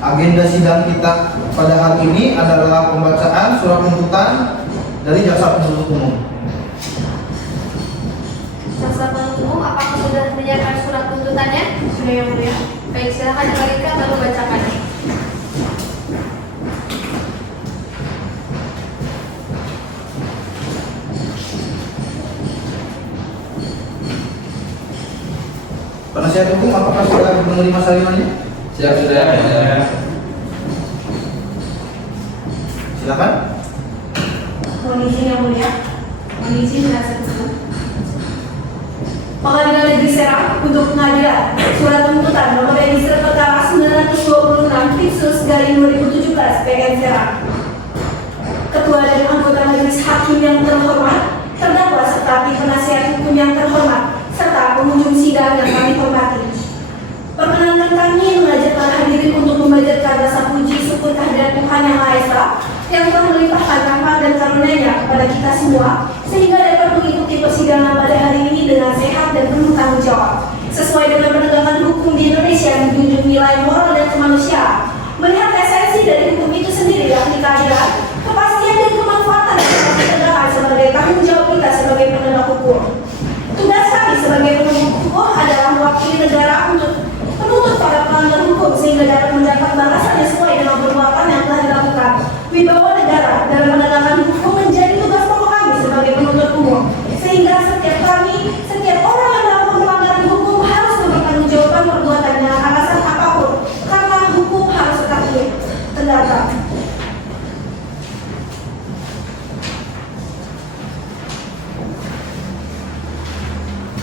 Agenda sidang kita pada hari ini adalah pembacaan surat tuntutan dari jaksa penuntut umum. Jaksa penuntut umum, apakah sudah menyiapkan surat tuntutannya? Sudah, Yang Mulia. Baik, silakan diberikan lalu bacakan. Penasihat hukum apakah sudah menerima salinannya? Siap sudah. Silakan. Mohon izin yang mulia. Mohon izin penasihat hukum. Pengadilan Negeri Serang untuk pengadilan surat tuntutan nomor register perkara 926 /2017 PN Serang. Ketua dan anggota majelis hakim yang terhormat, terdakwa serta tim penasihat hukum yang terhormat, serta pengunjung sidang yang kami hormati. Perkenankan kami mengajarkan hadirin untuk memanjatkan rasa puji syukur kehadirat Tuhan Yang Maha Esa yang telah melimpahkan rahmat dan karunia-Nya kepada kita semua sehingga dapat mengikuti persidangan pada hari ini dengan sehat dan penuh tanggung jawab sesuai dengan penegakan hukum di Indonesia yang menjunjung nilai moral dan kemanusiaan. Melihat esensi dari hukum itu sendiri yakni keadilan, kepastian dan kemanfaatan yang dapat ditegakkan sebagai tanggung jawab kita sebagai penegak hukum. Tugas kami sebagai penegak hukum adalah mewakili negara untuk menuntut para pelanggar hukum sehingga dapat mendapat balasan yang sesuai dengan perbuatan yang telah dilakukan. Wibawa negara dalam penegakan hukum menjadi tugas pokok kami sebagai penuntut umum, sehingga setiap orang yang melakukan pelanggaran hukum harus mempertanggungjawabkan perbuatannya alasan apapun, karena hukum harus tetap tegak.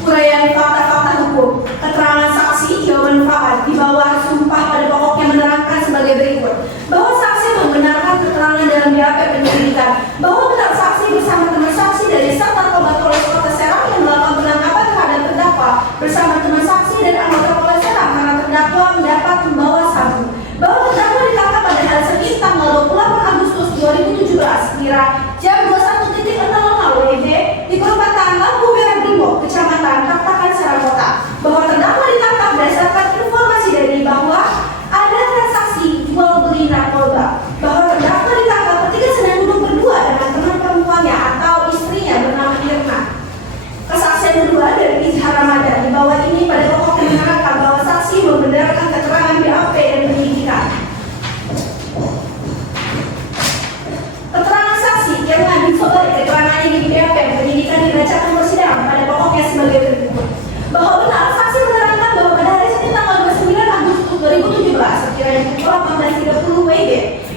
Uraian fakta-fakta hukum, keterangan saksi yang bermanfaat di bawah sumpah pada pokoknya menerangkan sebagai berikut bahwa saksi membenarkan keterangan dalam BAP penyelidikan bahwa benar saksi bersama teman saksi dari Sat Narkoba Polres Kota Serang yang melakukan penangkapan terhadap terdakwa bersama teman saksi dan anggota Polres Serang karena terdakwa mendapat membawa sabu bahwa terdakwa ditangkap pada hari Senin tanggal 28 Agustus 2017 kira jam 21.00 WIB di perempatan Lampu Merah Brimo, Kecamatan Taktakan Serang Kota, bahwa terdakwa ditangkap berdasarkan informasi dari bahwa ada transaksi jual beli narkoba, bahwa terdakwa ditangkap ketika sedang duduk berdua dengan teman perempuannya atau istrinya bernama Irna. Kesaksian kedua dari Izhar Ramadan di bawah ini pada pokoknya menerangkan bahwa saksi membenarkan keterangan BAP dan penyidikan. Keterangan saksi yang disobek keterangannya di BAP dan penyidikan dibacakan persidangan pada pokoknya sebagai berikut bahwa benar saksi menerangkan bahwa pada hari Senin tanggal 29 Agustus 2017 sekiranya pukul 18.30 WIB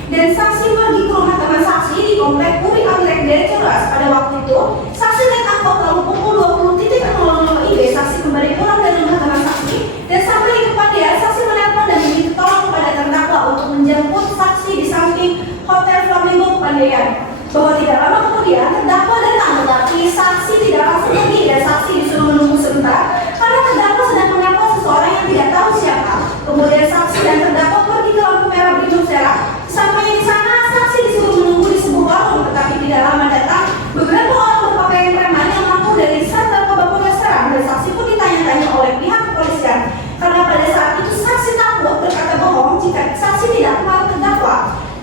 dan saksi pergi ke rumah teman saksi di komplek Puri Anggrek dari Ceras. Pada waktu itu saksi naik angkot lalu pukul 20.00 WIB saksi kembali pulang dari rumah teman saksi dan sampai di Kepandian saksi menelpon dan meminta tolong kepada terdakwa untuk menjemput saksi di samping Hotel Flamingo Kepandian. Bahwa tidak lama kemudian terdakwa datang tetapi saksi tidak langsung pergi dan saksi disuruh menunggu sebentar karena terdakwa sedang menyapa seseorang yang tidak tahu siapa. Kemudian saksi dan terdakwa pergi ke Lampu Merah Brimo Serang. Sampai di sana saksi disuruh menunggu di sebuah warung tetapi tidak lama datang beberapa orang berpakaian preman yang mengaku dari Sat Narkoba Polres Serang dan saksi pun ditanya-tanya oleh pihak kepolisian karena pada saat itu saksi takut berkata bohong jika saksi tidak kenal terdakwa.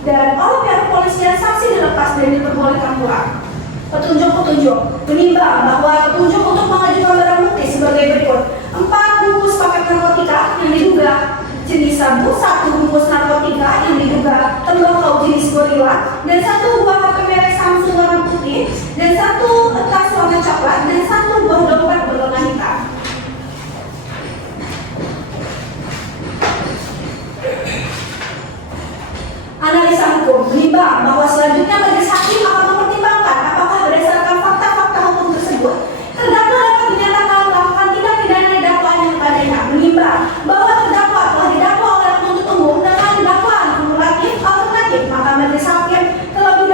Dan oleh pihak kepolisian saksi dilepas dan diperbolehkan pulang. Petunjuk-petunjuk menimbang bahwa petunjuk untuk mengajukan barang bukti sebagai berikut: 4 bungkus paket narkotika yang diduga jenis sabu, 1 bungkus narkotika yang diduga tembakau jenis gorila, dan 1 buah HP merek Samsung warna putih, dan 1 tas warna coklat, dan 1 buah dompet berwarna hitam. Analisa hukum menimbang bahwa selanjutnya majelis hakim akan mempertimbangkan apakah berdasarkan fakta-fakta hukum tersebut terdakwa dapat dinyatakan melakukan tindak pidana dakwaan yang padanya. Menimbang bahwa terdakwa telah didakwa oleh penuntut umum dengan dakwaan kumulatif alternatif, maka majelis hakim terlebih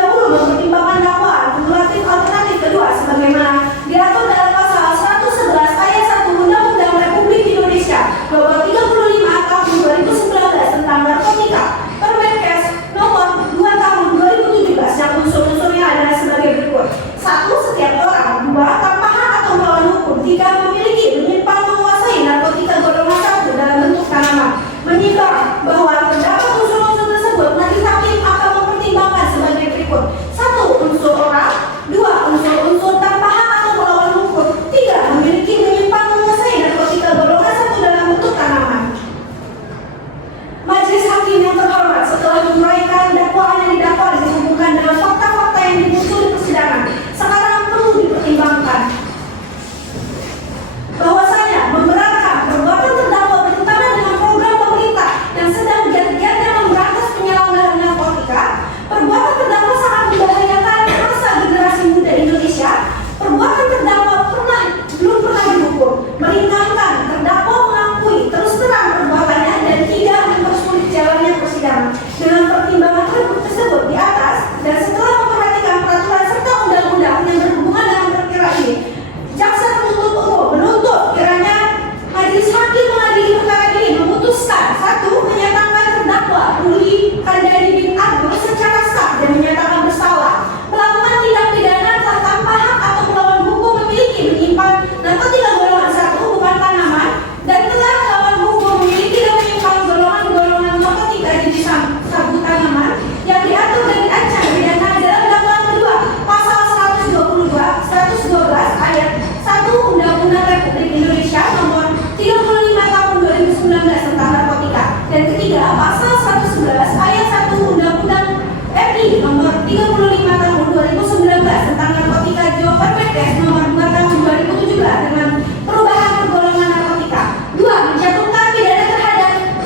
narkotika golongan 1 bukan tanaman dan telah melawan hukum memiliki dan menyimpang golongan-golongan narkotika jenis sabu tanaman yang diatur dan diancam pidana dalam dakwaan kedua pasal 122, 112 ayat 1 Undang-Undang Republik Indonesia nomor 35 tahun 2019 tentang narkotika, dan ketiga pasal 111 ayat 1 Undang-Undang RI nomor 35 tahun 2019 tentang narkotika Permenkes nomor 2 tahun 2017 dengan perubahan pergolongan narkotika. 2. Menjatuhkan pidana terhadap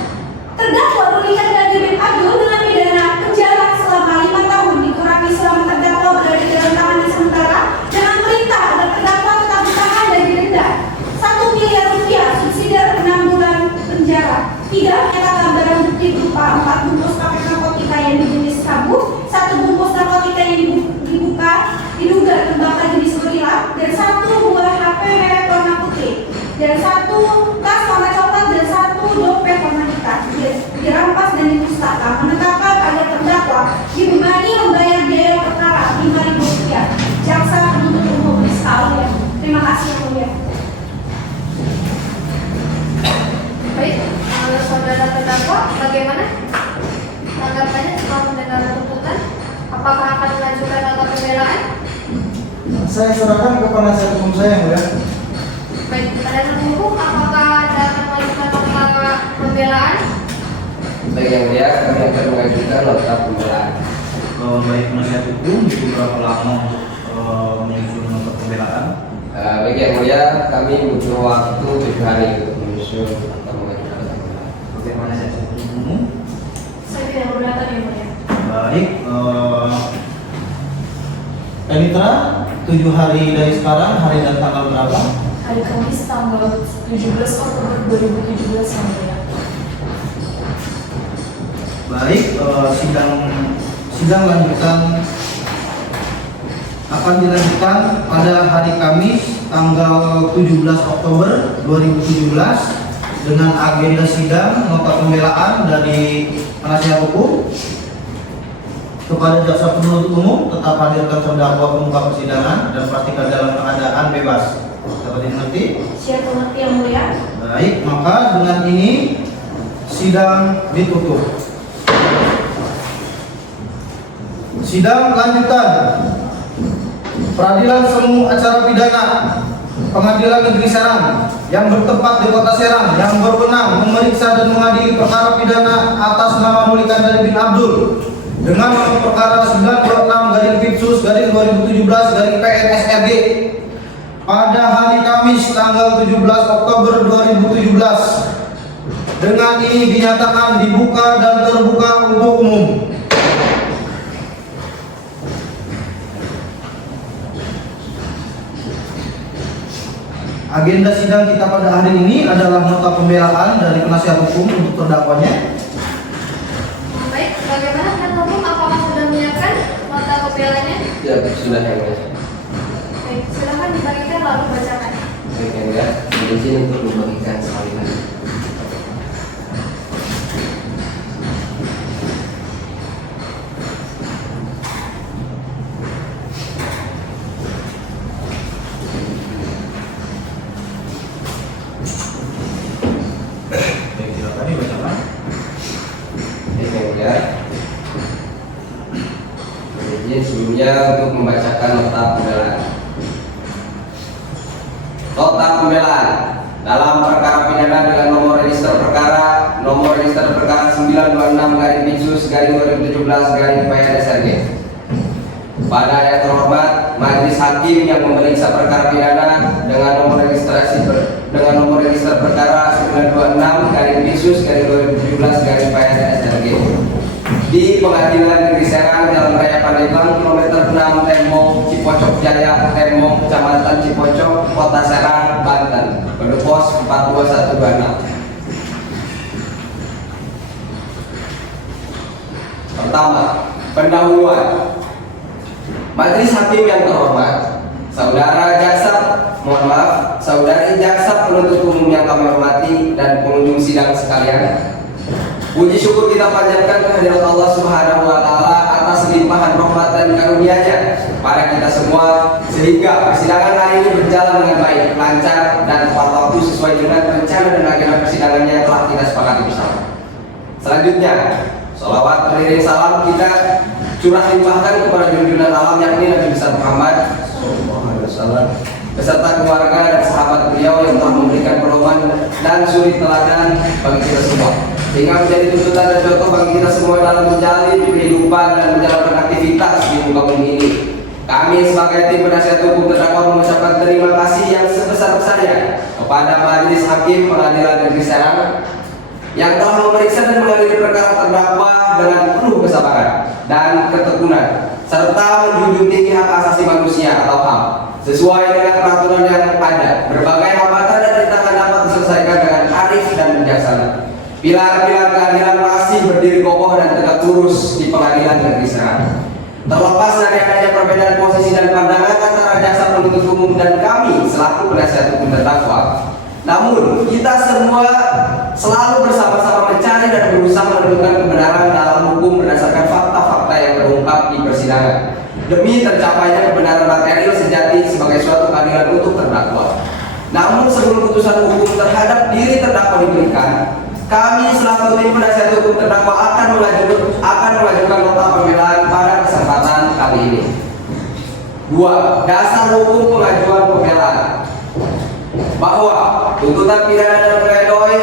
terdakwa Ruli Handadi bin Abdul dengan pidana penjara selama 5 tahun dikurangi selama terdakwa berada di dalam tahanan sementara dengan perintah agar terdakwa tetap ditahan dan didenda 1 miliar rupiah subsidi 6 bulan penjara. 3. Menyatakan barang bukti berupa 4 bungkus paket narkotika yang jenis sabu, 1 bungkus narkotika yang diduga terbakar jenis gorila, dan 1 buah HP merek warna putih, dan 1 tas warna coklat, dan 1 dompet warna hitam dirampas dan dimusnahkan. Menetapkan agar terdakwa dibebani membayar biaya perkara 5.000 rupiah. Jaksa penuntut umum sekalian. Terima kasih yang mulia. Baik, saudara terdakwa, bagaimana tanggapannya setelah mendengar tuntutan? Apakah akan mengajukan nota pembelaan? Saya serahkan ke penasihat hukum saya, yang mulia. Baik, penasihat hukum, apakah Anda akan mengajukan nota pembelaan? Baik yang mulia, kami akan mengajukan nota pembelaan. Baik penasihat hukum, itu berapa lama untuk menyusun nota pembelaan? Baik yang mulia, kami butuh waktu 7 hari untuk menyusun atau mengajukan nota pembelaan. Bagaimana penasihat hukum? Saya tidak berpendapat yang mulia. Baik, Elitra, 7 hari dari sekarang, hari dan tanggal berapa? Hari Kamis tanggal 17 Oktober 2017 yang mulia. Baik, sidang lanjutan akan dilanjutkan pada hari Kamis tanggal 17 Oktober 2017 dengan agenda sidang nota pembelaan dari penasihat hukum kepada jaksa penuntut umum tetap hadirkan terdakwa ke muka persidangan dan pastikan dalam keadaan bebas. Dapat dimengerti? Siap mengerti yang mulia. Baik, maka dengan ini sidang ditutup. Sidang lanjutan Peradilan Semu Acara Pidana Pengadilan Negeri Serang yang bertempat di Kota Serang yang berwenang memeriksa dan mengadili perkara pidana atas nama Ruli Handadi bin Abdul dengan nomor perkara 926/Pidana/2017/PNSRG pada hari Kamis tanggal 17 Oktober 2017. Dengan ini dinyatakan dibuka dan terbuka untuk umum. Agenda sidang kita pada hari ini adalah nota pembelaan dari penasihat hukum untuk terdakwanya. Baik, bagaimana penasihat hukum, apakah sudah menyiapkan nota pembelaannya? Ya, sudah yang mulia. Baik, silakan dibagikan lalu bacakan. Baik yang mulia, izin untuk membagikan sekali lagi. Baik, silakan dibacakan. Baik yang mulia, izin sebelumnya untuk membacakan nota pembelaan. Nota pembelaan dalam perkara pidana dengan nomor register perkara 926/Pinsus/2017/PNSRG. Pada yang terhormat Majelis Hakim yang memeriksa perkara pidana dengan nomor register perkara 926/Pinsus/2017/PNSRG di Pengadilan Negeri Serang Jalan Raya Pandeglang kilometer 6 Tembong Cipocok Jaya Tembong Kecamatan Cipocok Kota Serang Banten kode pos 42126. Pertama, pendahuluan. Majelis Hakim yang terhormat, saudara saudari jaksa penuntut umum yang kami hormati dan pengunjung sidang sekalian. Puji syukur kita panjatkan kehadirat Allah Subhanahu wa taala atas atas limpahan rahmat dan karunia-Nya pada kita semua, sehingga persidangan hari ini berjalan dengan baik, lancar, dan tepat waktu sesuai dengan rencana dan agenda persidangan yang telah kita sepakati bersama. Selanjutnya, sholawat beriring salam kita curah limpahkan kepada junjungan alam yakni Nabi besar Muhammad SAW beserta keluarga dan sahabat beliau yang telah memberikan pedoman dan suri teladan bagi kita semua, sehingga menjadi tuntutan dan contoh bagi kita semua dalam menjalani kehidupan dan menjalankan aktivitas di muka bumi ini. Kami sebagai tim penasihat hukum terdakwa mengucapkan terima kasih yang sebesar-besarnya kepada Majelis Hakim Pengadilan Negeri Serang yang telah memeriksa dan mengadili perkara terdakwa dengan penuh kesabaran dan ketekunan, serta menjunjung tinggi hak asasi manusia atau HAM sesuai dengan peraturan yang ada. Berbagai hambatan dan rintangan dapat diselesaikan dengan arif dan bijaksana. Pilar-pilar keadilan masih berdiri kokoh dan tegak lurus di Pengadilan Negeri Serang. Terlepas dari adanya perbedaan posisi dan pandangan antara jaksa penuntut umum dan kami selaku penasihat hukum terdakwa, namun kita semua selalu bersama-sama mencari dan berusaha menemukan kebenaran dalam hukum berdasarkan fakta-fakta yang terungkap di persidangan, demi tercapainya kebenaran material sejati sebagai suatu keadilan untuk terdakwa. Namun sebelum putusan hukum terhadap diri terdakwa diberikan, kami selaku tim penasihat hukum terdakwa akan mengajukan nota pembelaan pada kesempatan kali ini. 2. Dasar hukum pengajuan pembelaan bahwa tuntutan pidana dan pledoi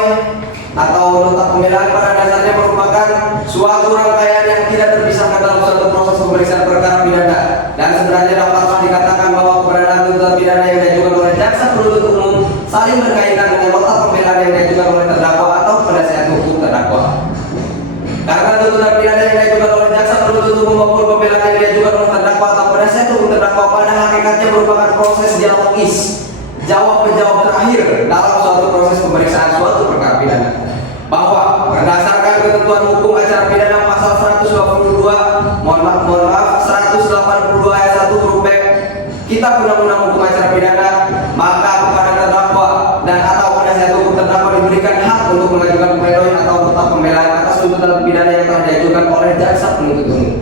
atau nota pembelaan pada dasarnya merupakan suatu rangkaian yang tidak terpisahkan dalam suatu proses pemeriksaan perkara pidana, dan sebenarnya dapatlah dikatakan bahwa keberadaan tuntutan pidana yang diajukan oleh jaksa penuntut umum saling berkaitan dengan nota pembelaan yang diajukan oleh terdakwa atau penasihat hukum terdakwa. Karena tuntutan pidana yang diajukan oleh jaksa penuntut umum maupun pembelaan yang diajukan oleh terdakwa atau penasihat hukum terdakwa pada hakikatnya merupakan proses dialogis, jawab-menjawab terakhir dalam suatu proses pemeriksaan suatu perkara pidana, bahwa berdasarkan ketentuan hukum acara pidana pasal 182 182 ayat 1 huruf B Kitab Undang-Undang Hukum Acara Pidana, maka kepada terdakwa dan atau penasihat hukum terdakwa diberikan hak untuk mengajukan pledoi atau nota pembelaan atas tuntutan pidana yang telah diajukan oleh jaksa penuntut umum.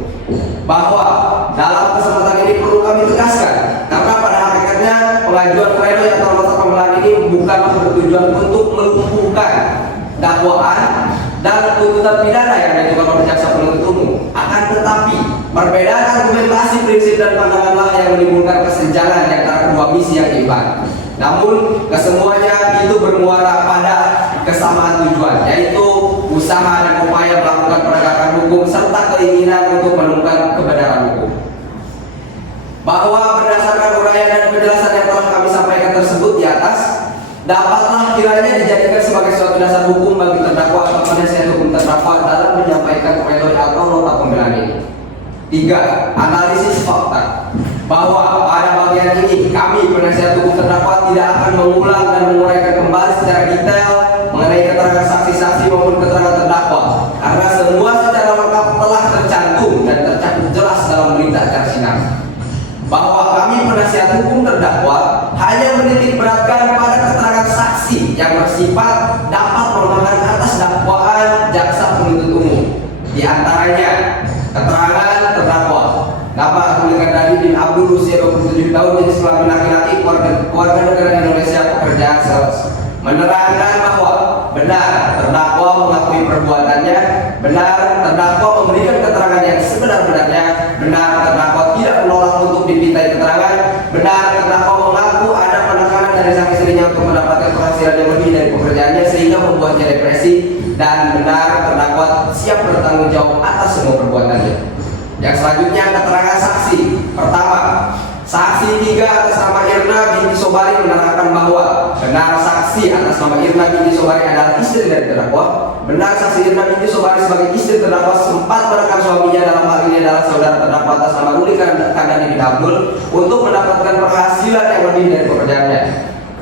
Bahwa dalam kesempatan ini perlu kami tegaskan, karena pada hakikatnya pengajuan pledoi atau nota pembelaan ini bukanlah bertujuan untuk melumpuhkan dakwaan dan tuntutan pidana yang diajukan oleh jaksa penuntut umum. Akan tetapi perbedaan argumentasi, prinsip dan pandanganlah yang menimbulkan kesenjangan di antara kedua misi yang imbang. Namun kesemuanya itu bermuara pada kesamaan tujuan, yaitu usaha dan upaya melakukan penegakan hukum serta keinginan untuk menemukan kebenaran hukum. Bahwa berdasarkan uraian dan penjelasan yang telah kami sampaikan tersebut di atas, dapatlah kiranya dijadikan sebagai suatu dasar hukum bagi terdakwa atau penasihat hukum terdakwa dalam menyampaikan pledoi atau nota pembelaan ini. 3. Analisis fakta. Bahwa pada bagian ini kami penasihat hukum terdakwa tidak akan mengulang dan menguraikan kembali secara detail mengenai keterangan saksi-saksi maupun keterangan terdakwa, karena semua secara lengkap telah tercantum dan tercantum jelas dalam berita acara sidang. Bahwa kami penasihat hukum terdakwa hanya menitik beratkan pada keterangan saksi yang bersifat dapat melemahkan atas dakwaan jaksa penuntut umum, di antaranya keterangan terdakwa nama Abdul Ghani bin Abdul, usia 27 tahun, jenis kelamin laki-laki, warga negara Indonesia, pekerjaan sales, menerangkan bahwa benar terdakwa mengakui perbuatannya, benar terdakwa memberikan keterangan yang sebenar-benarnya, benar terdakwa tidak menolak untuk dimintai keterangan, benar terdakwa mengaku ada penekanan dari sang istrinya untuk mendapatkan penghasilan yang lebih dari pekerjaannya sehingga membuatnya depresi, dan benar terdakwa siap bertanggung jawab atas semua perbuatannya. Yang selanjutnya keterangan saksi. Pertama, saksi 3 atas nama Irna binti Sobari menerangkan bahwa benar saksi atas nama Irna binti Sobari adalah istri dari terdakwa. Benar saksi Irna binti Sobari sebagai istri terdakwa sempat merekam suaminya, dalam hal ini adalah saudara terdakwa atas nama Ruli Kandani bin Abdul, untuk mendapatkan penghasilan yang lebih dari pekerjaannya.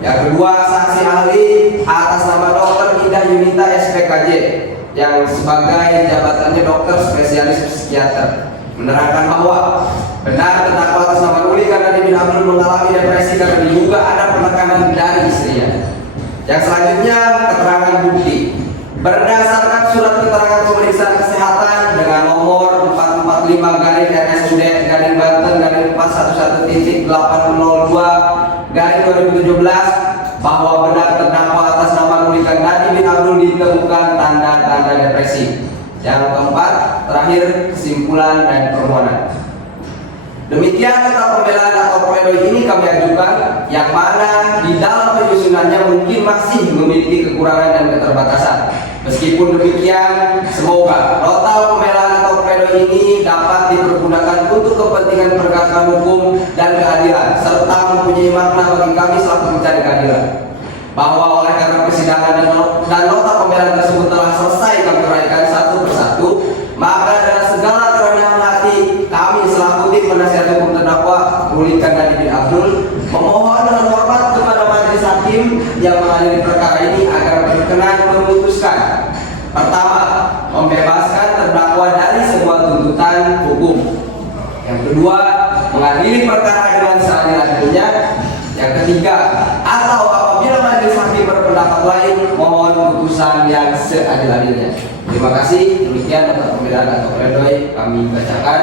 Yang kedua, saksi ahli atas nama Dr. Indah Yunita SPKJ yang sebagai jabatannya dokter spesialis psikiater, menerangkan bahwa benar terdakwa atas nama Ruli Kandani bin Abdul mengalami depresi karena diduga ada penekanan dari istrinya. Yang selanjutnya keterangan bukti. Berdasarkan surat keterangan pemeriksaan kesehatan dengan nomor 445/LP 1.802/2017 bahwa benar terdakwa atas nama Rulikan Dadi bin Abdul ditemukan tanda-tanda depresi. Yang keempat, terakhir kesimpulan dan permohonan. Demikian nota pembelaan atau pledoi ini kami ajukan, yang mana di dalam penyusunannya mungkin masih memiliki kekurangan dan keterbatasan. Meskipun demikian, semoga nota pembelaan atau pledoi ini dapat dipergunakan untuk kepentingan penegakan hukum dan keadilan, serta mempunyai makna bagi kami selaku pencari keadilan. Bahwa oleh karena persidangan dan nota pembelaan tersebut telah selesai kami uraikan satu persatu, maka dengan segala kerendahan hati kami selaku tim penasihat hukum terdakwa Rulikan Dadi bin Abdul memohon dengan hormat kepada majelis hakim yang mengadili perkara ini agar berkenan memutuskan: pertama, membebaskan terdakwa dari semua tuntutan hukum; yang kedua, mengadili perkara dengan seadil-adilnya; yang ketiga, atau apabila majelis hakim berpendapat lain, mohon putusan yang seadil-adilnya. Terima kasih. Demikian nota pembelaan atau pledoi kami bacakan.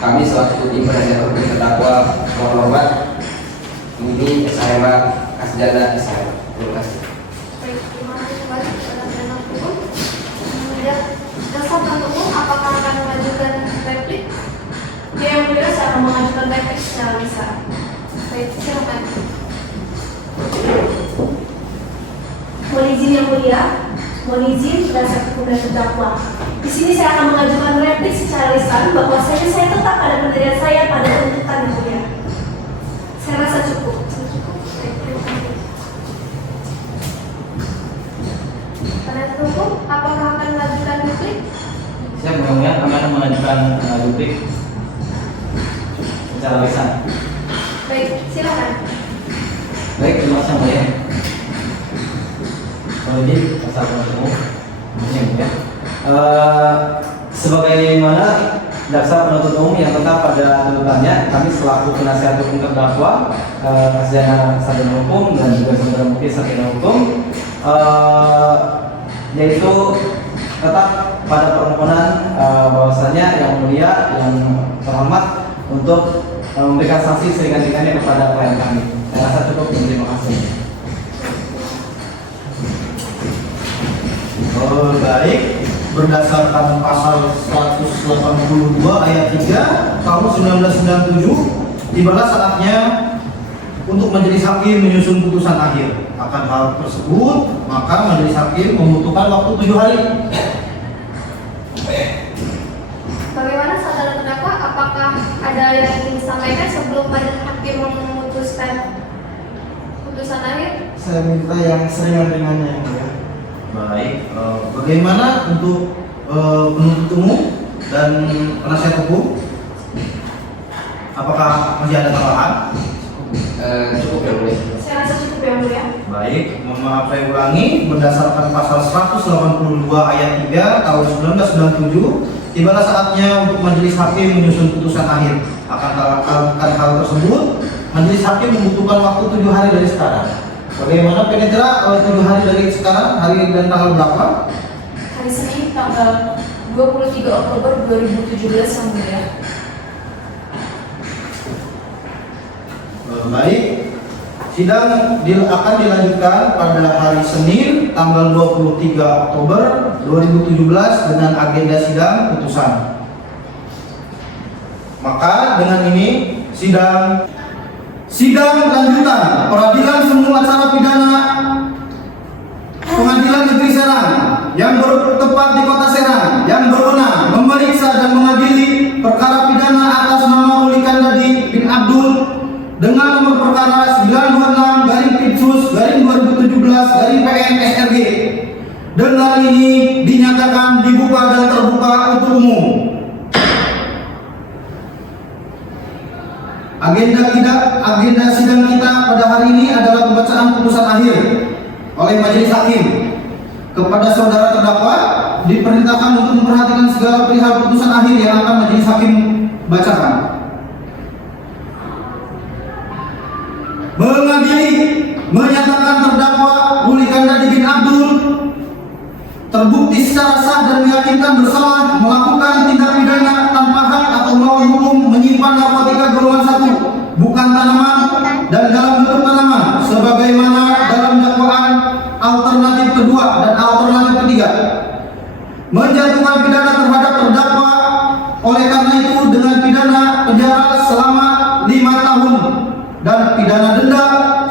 Kami selaku tim penasihat hukum terdakwa mohon hormat. Ini SHMA Kasjana SHMA. Terima kasih. Baik, terima kasih kembali kepada penasihat hukum. Jaksa penuntut umum, apakah akan mengajukan replik? Ya, yang mulia, saya akan mengajukan replik secara lisan. Baik, silakan. Mohon izin yang mulia, mohon izin penasihat hukum dan terdakwa. Di sini saya akan mengajukan replik secara lisan bahwasanya saya tetap pada pendirian saya pada tuntutan yang mulia. Saya rasa cukup. Baik, terima kasih. Penasihat hukum, apakah akan mengajukan replik? Saya mudah-mudahan kami akan mengajukan replik secara lisan. Baik, silakan. Baik, terima kasih Mulia. Jadi, pasal umum, ya. Sebagaimana jaksa penuntut umum yang tetap pada tuntutannya, kami selaku penasihat hukum terdakwa, Sarjana Sarjana Hukum dan juga Saudara Mukti Sarjana Hukum, yaitu tetap pada permohonan bahwasanya yang mulia, yang terhormat untuk memberikan sanksi seringan-ringannya kepada klien kami. Saya rasa cukup. Terima kasih. Baik, berdasarkan pasal 182 ayat 3 tahun 1997, tibalah saatnya untuk majelis hakim menyusun putusan akhir. Akan hal tersebut, maka majelis hakim membutuhkan waktu 7 hari. Bagaimana saudara terdakwa? Apakah ada yang ingin disampaikan sebelum majelis hakim memutuskan putusan akhir? Saya minta yang seringan-ringannya yang mulia. Baik, bagaimana untuk penuntut umum dan penasihat hukum? Apakah masih ada tambahan? Cukup ya boleh. Saya rasa cukup yang mulia. Baik, mohon maaf saya ulangi, berdasarkan pasal 182 ayat 3 tahun 1997, tibalah saatnya untuk majelis hakim menyusun putusan akhir. Akan hal tersebut, majelis hakim membutuhkan waktu 7 hari dari sekarang. Bagaimana penetra 7 hari dari sekarang, hari dan tanggal berapa? Hari Senin tanggal 23 Oktober 2017 yang mulia. Baik, sidang akan dilanjutkan pada hari Senin tanggal 23 Oktober 2017 dengan agenda sidang putusan. Maka dengan ini sidang lanjutan peradilan semua acara pidana Pengadilan Negeri Serang yang bertempat di Kota Serang yang berwenang memeriksa dan mengadili perkara pidana atas nama Rulikan Dadi bin Abdul dengan nomor perkara 926/Pidsus/2017/PN/SRG. Dengan ini dinyatakan dibuka dan terbuka untuk umum. Agenda sidang kita pada hari ini adalah pembacaan putusan akhir oleh majelis hakim. Kepada saudara terdakwa diperintahkan untuk memperhatikan segala perihal putusan akhir yang akan majelis hakim bacakan. Mengadili, menyatakan terdakwa Rulikan Dadi bin Abdul terbukti secara sah dan meyakinkan bersalah melakukan tindak pidana tanpa hak atau melawan hukum, menyimpan dan dalam bentuk tanaman sebagaimana dalam dakwaan alternatif kedua dan alternatif ketiga. Menjatuhkan pidana terhadap terdakwa oleh karena itu dengan pidana penjara selama 5 tahun dan pidana denda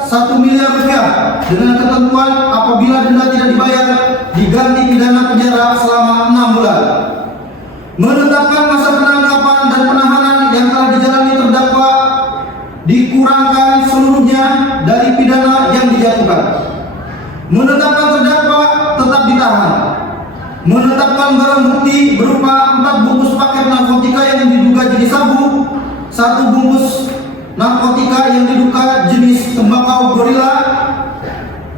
1 miliar rupiah dengan ketentuan apabila denda tidak dibayar diganti pidana penjara selama 6 bulan. Menetapkan masa penangkapan dan penahanan yang telah dijalani terdakwa dikurangkan seluruhnya dari pidana yang dijatuhkan. Menetapkan terdakwa tetap ditahan. Menetapkan barang bukti berupa 4 bungkus paket narkotika yang diduga jenis sabu, 1 bungkus narkotika yang diduga jenis tembakau gorila,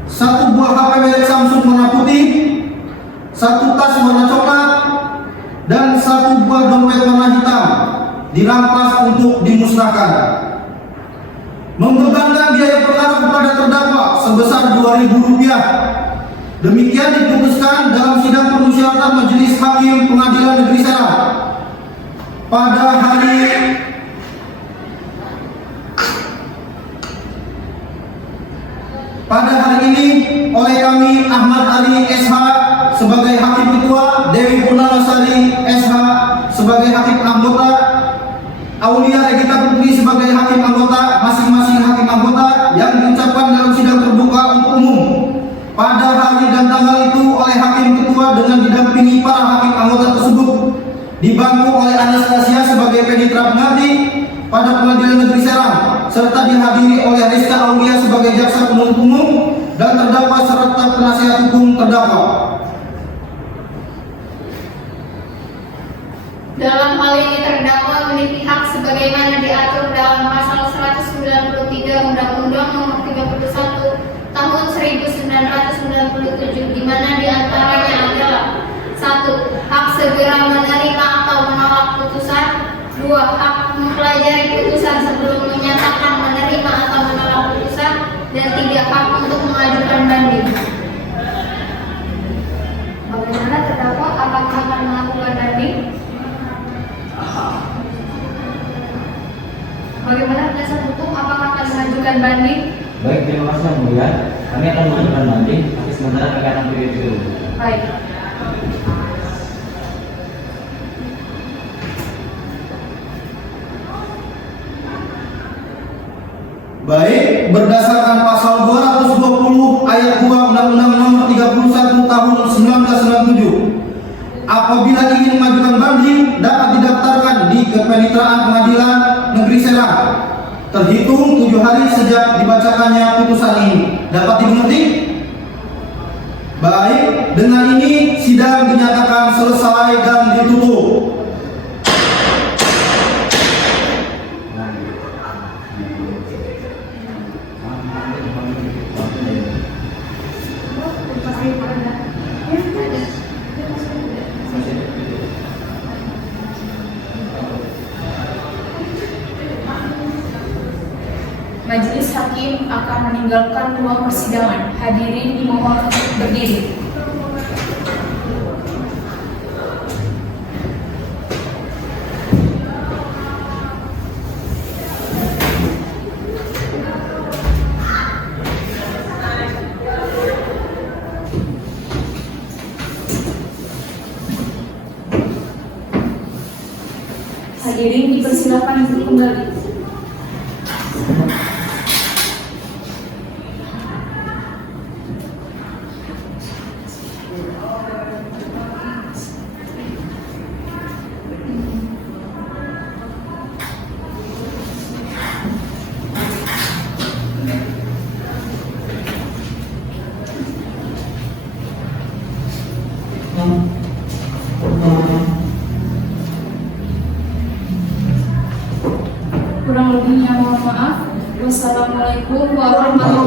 1 buah HP merek Samsung warna putih, 1 tas warna coklat, dan 1 buah dompet warna hitam dirampas untuk dimusnahkan. Membebankan biaya perkara kepada terdakwa sebesar Rp2.000. Demikian diputuskan dalam sidang permusyawaratan Majelis Hakim Pengadilan Negeri Serang pada hari ini oleh kami Ahmad Ali SH sebagai Hakim Ketua, Dewi Purnawasari SH sebagai Hakim Anggota, Aulia Regita Putri sebagai Hakim Anggota, masing-masing Hakim Anggota yang diucapkan dalam sidang terbuka untuk umum pada hari dan tanggal itu oleh Hakim Ketua dengan didampingi para Hakim Anggota tersebut, dibantu oleh Anastasia sebagai Penitra Pengabdi pada Pengadilan Negeri Serang, serta dihadiri oleh Rizka Aulia sebagai Jaksa Penuntut Umum dan terdakwa serta penasihat hukum terdakwa. Dalam hal ini terdakwa memiliki hak sebagaimana diatur dalam pasal 193 Undang-Undang Nomor 31 Tahun 1997, di mana diantaranya adalah 1. Hak segera menerima atau menolak putusan. 2. Hak mempelajari putusan sebelum menyatakan menerima atau menolak putusan. Dan 3. Hak untuk mengajukan banding. Bagaimana terdakwa apakah akan melakukan banding? Bagaimana penasihat hukum apakah akan mengajukan banding? Baik, terima kasih Yang Mulia. Kami akan mengajukan banding, tapi sementara kami akan pilih dulu. Baik. Baik, berdasarkan pasal 220 ayat 2 Undang-Undang Nomor 31 Tahun 1997, apabila ingin mengajukan banding dapat didaftarkan di Kepanitraan Pengadilan Negeri Serang terhitung 7 hari sejak dibacakannya putusan ini. Dapat dimengerti? Baik, dengan ini sidang dinyatakan selesai dan ditutup. Majelis Hakim akan meninggalkan ruang persidangan. Hadirin dimohon untuk berdiri. Hadirin dipersilakan untuk kembali. Kurang lebihnya mohon maaf. Wassalamualaikum warahmatullahi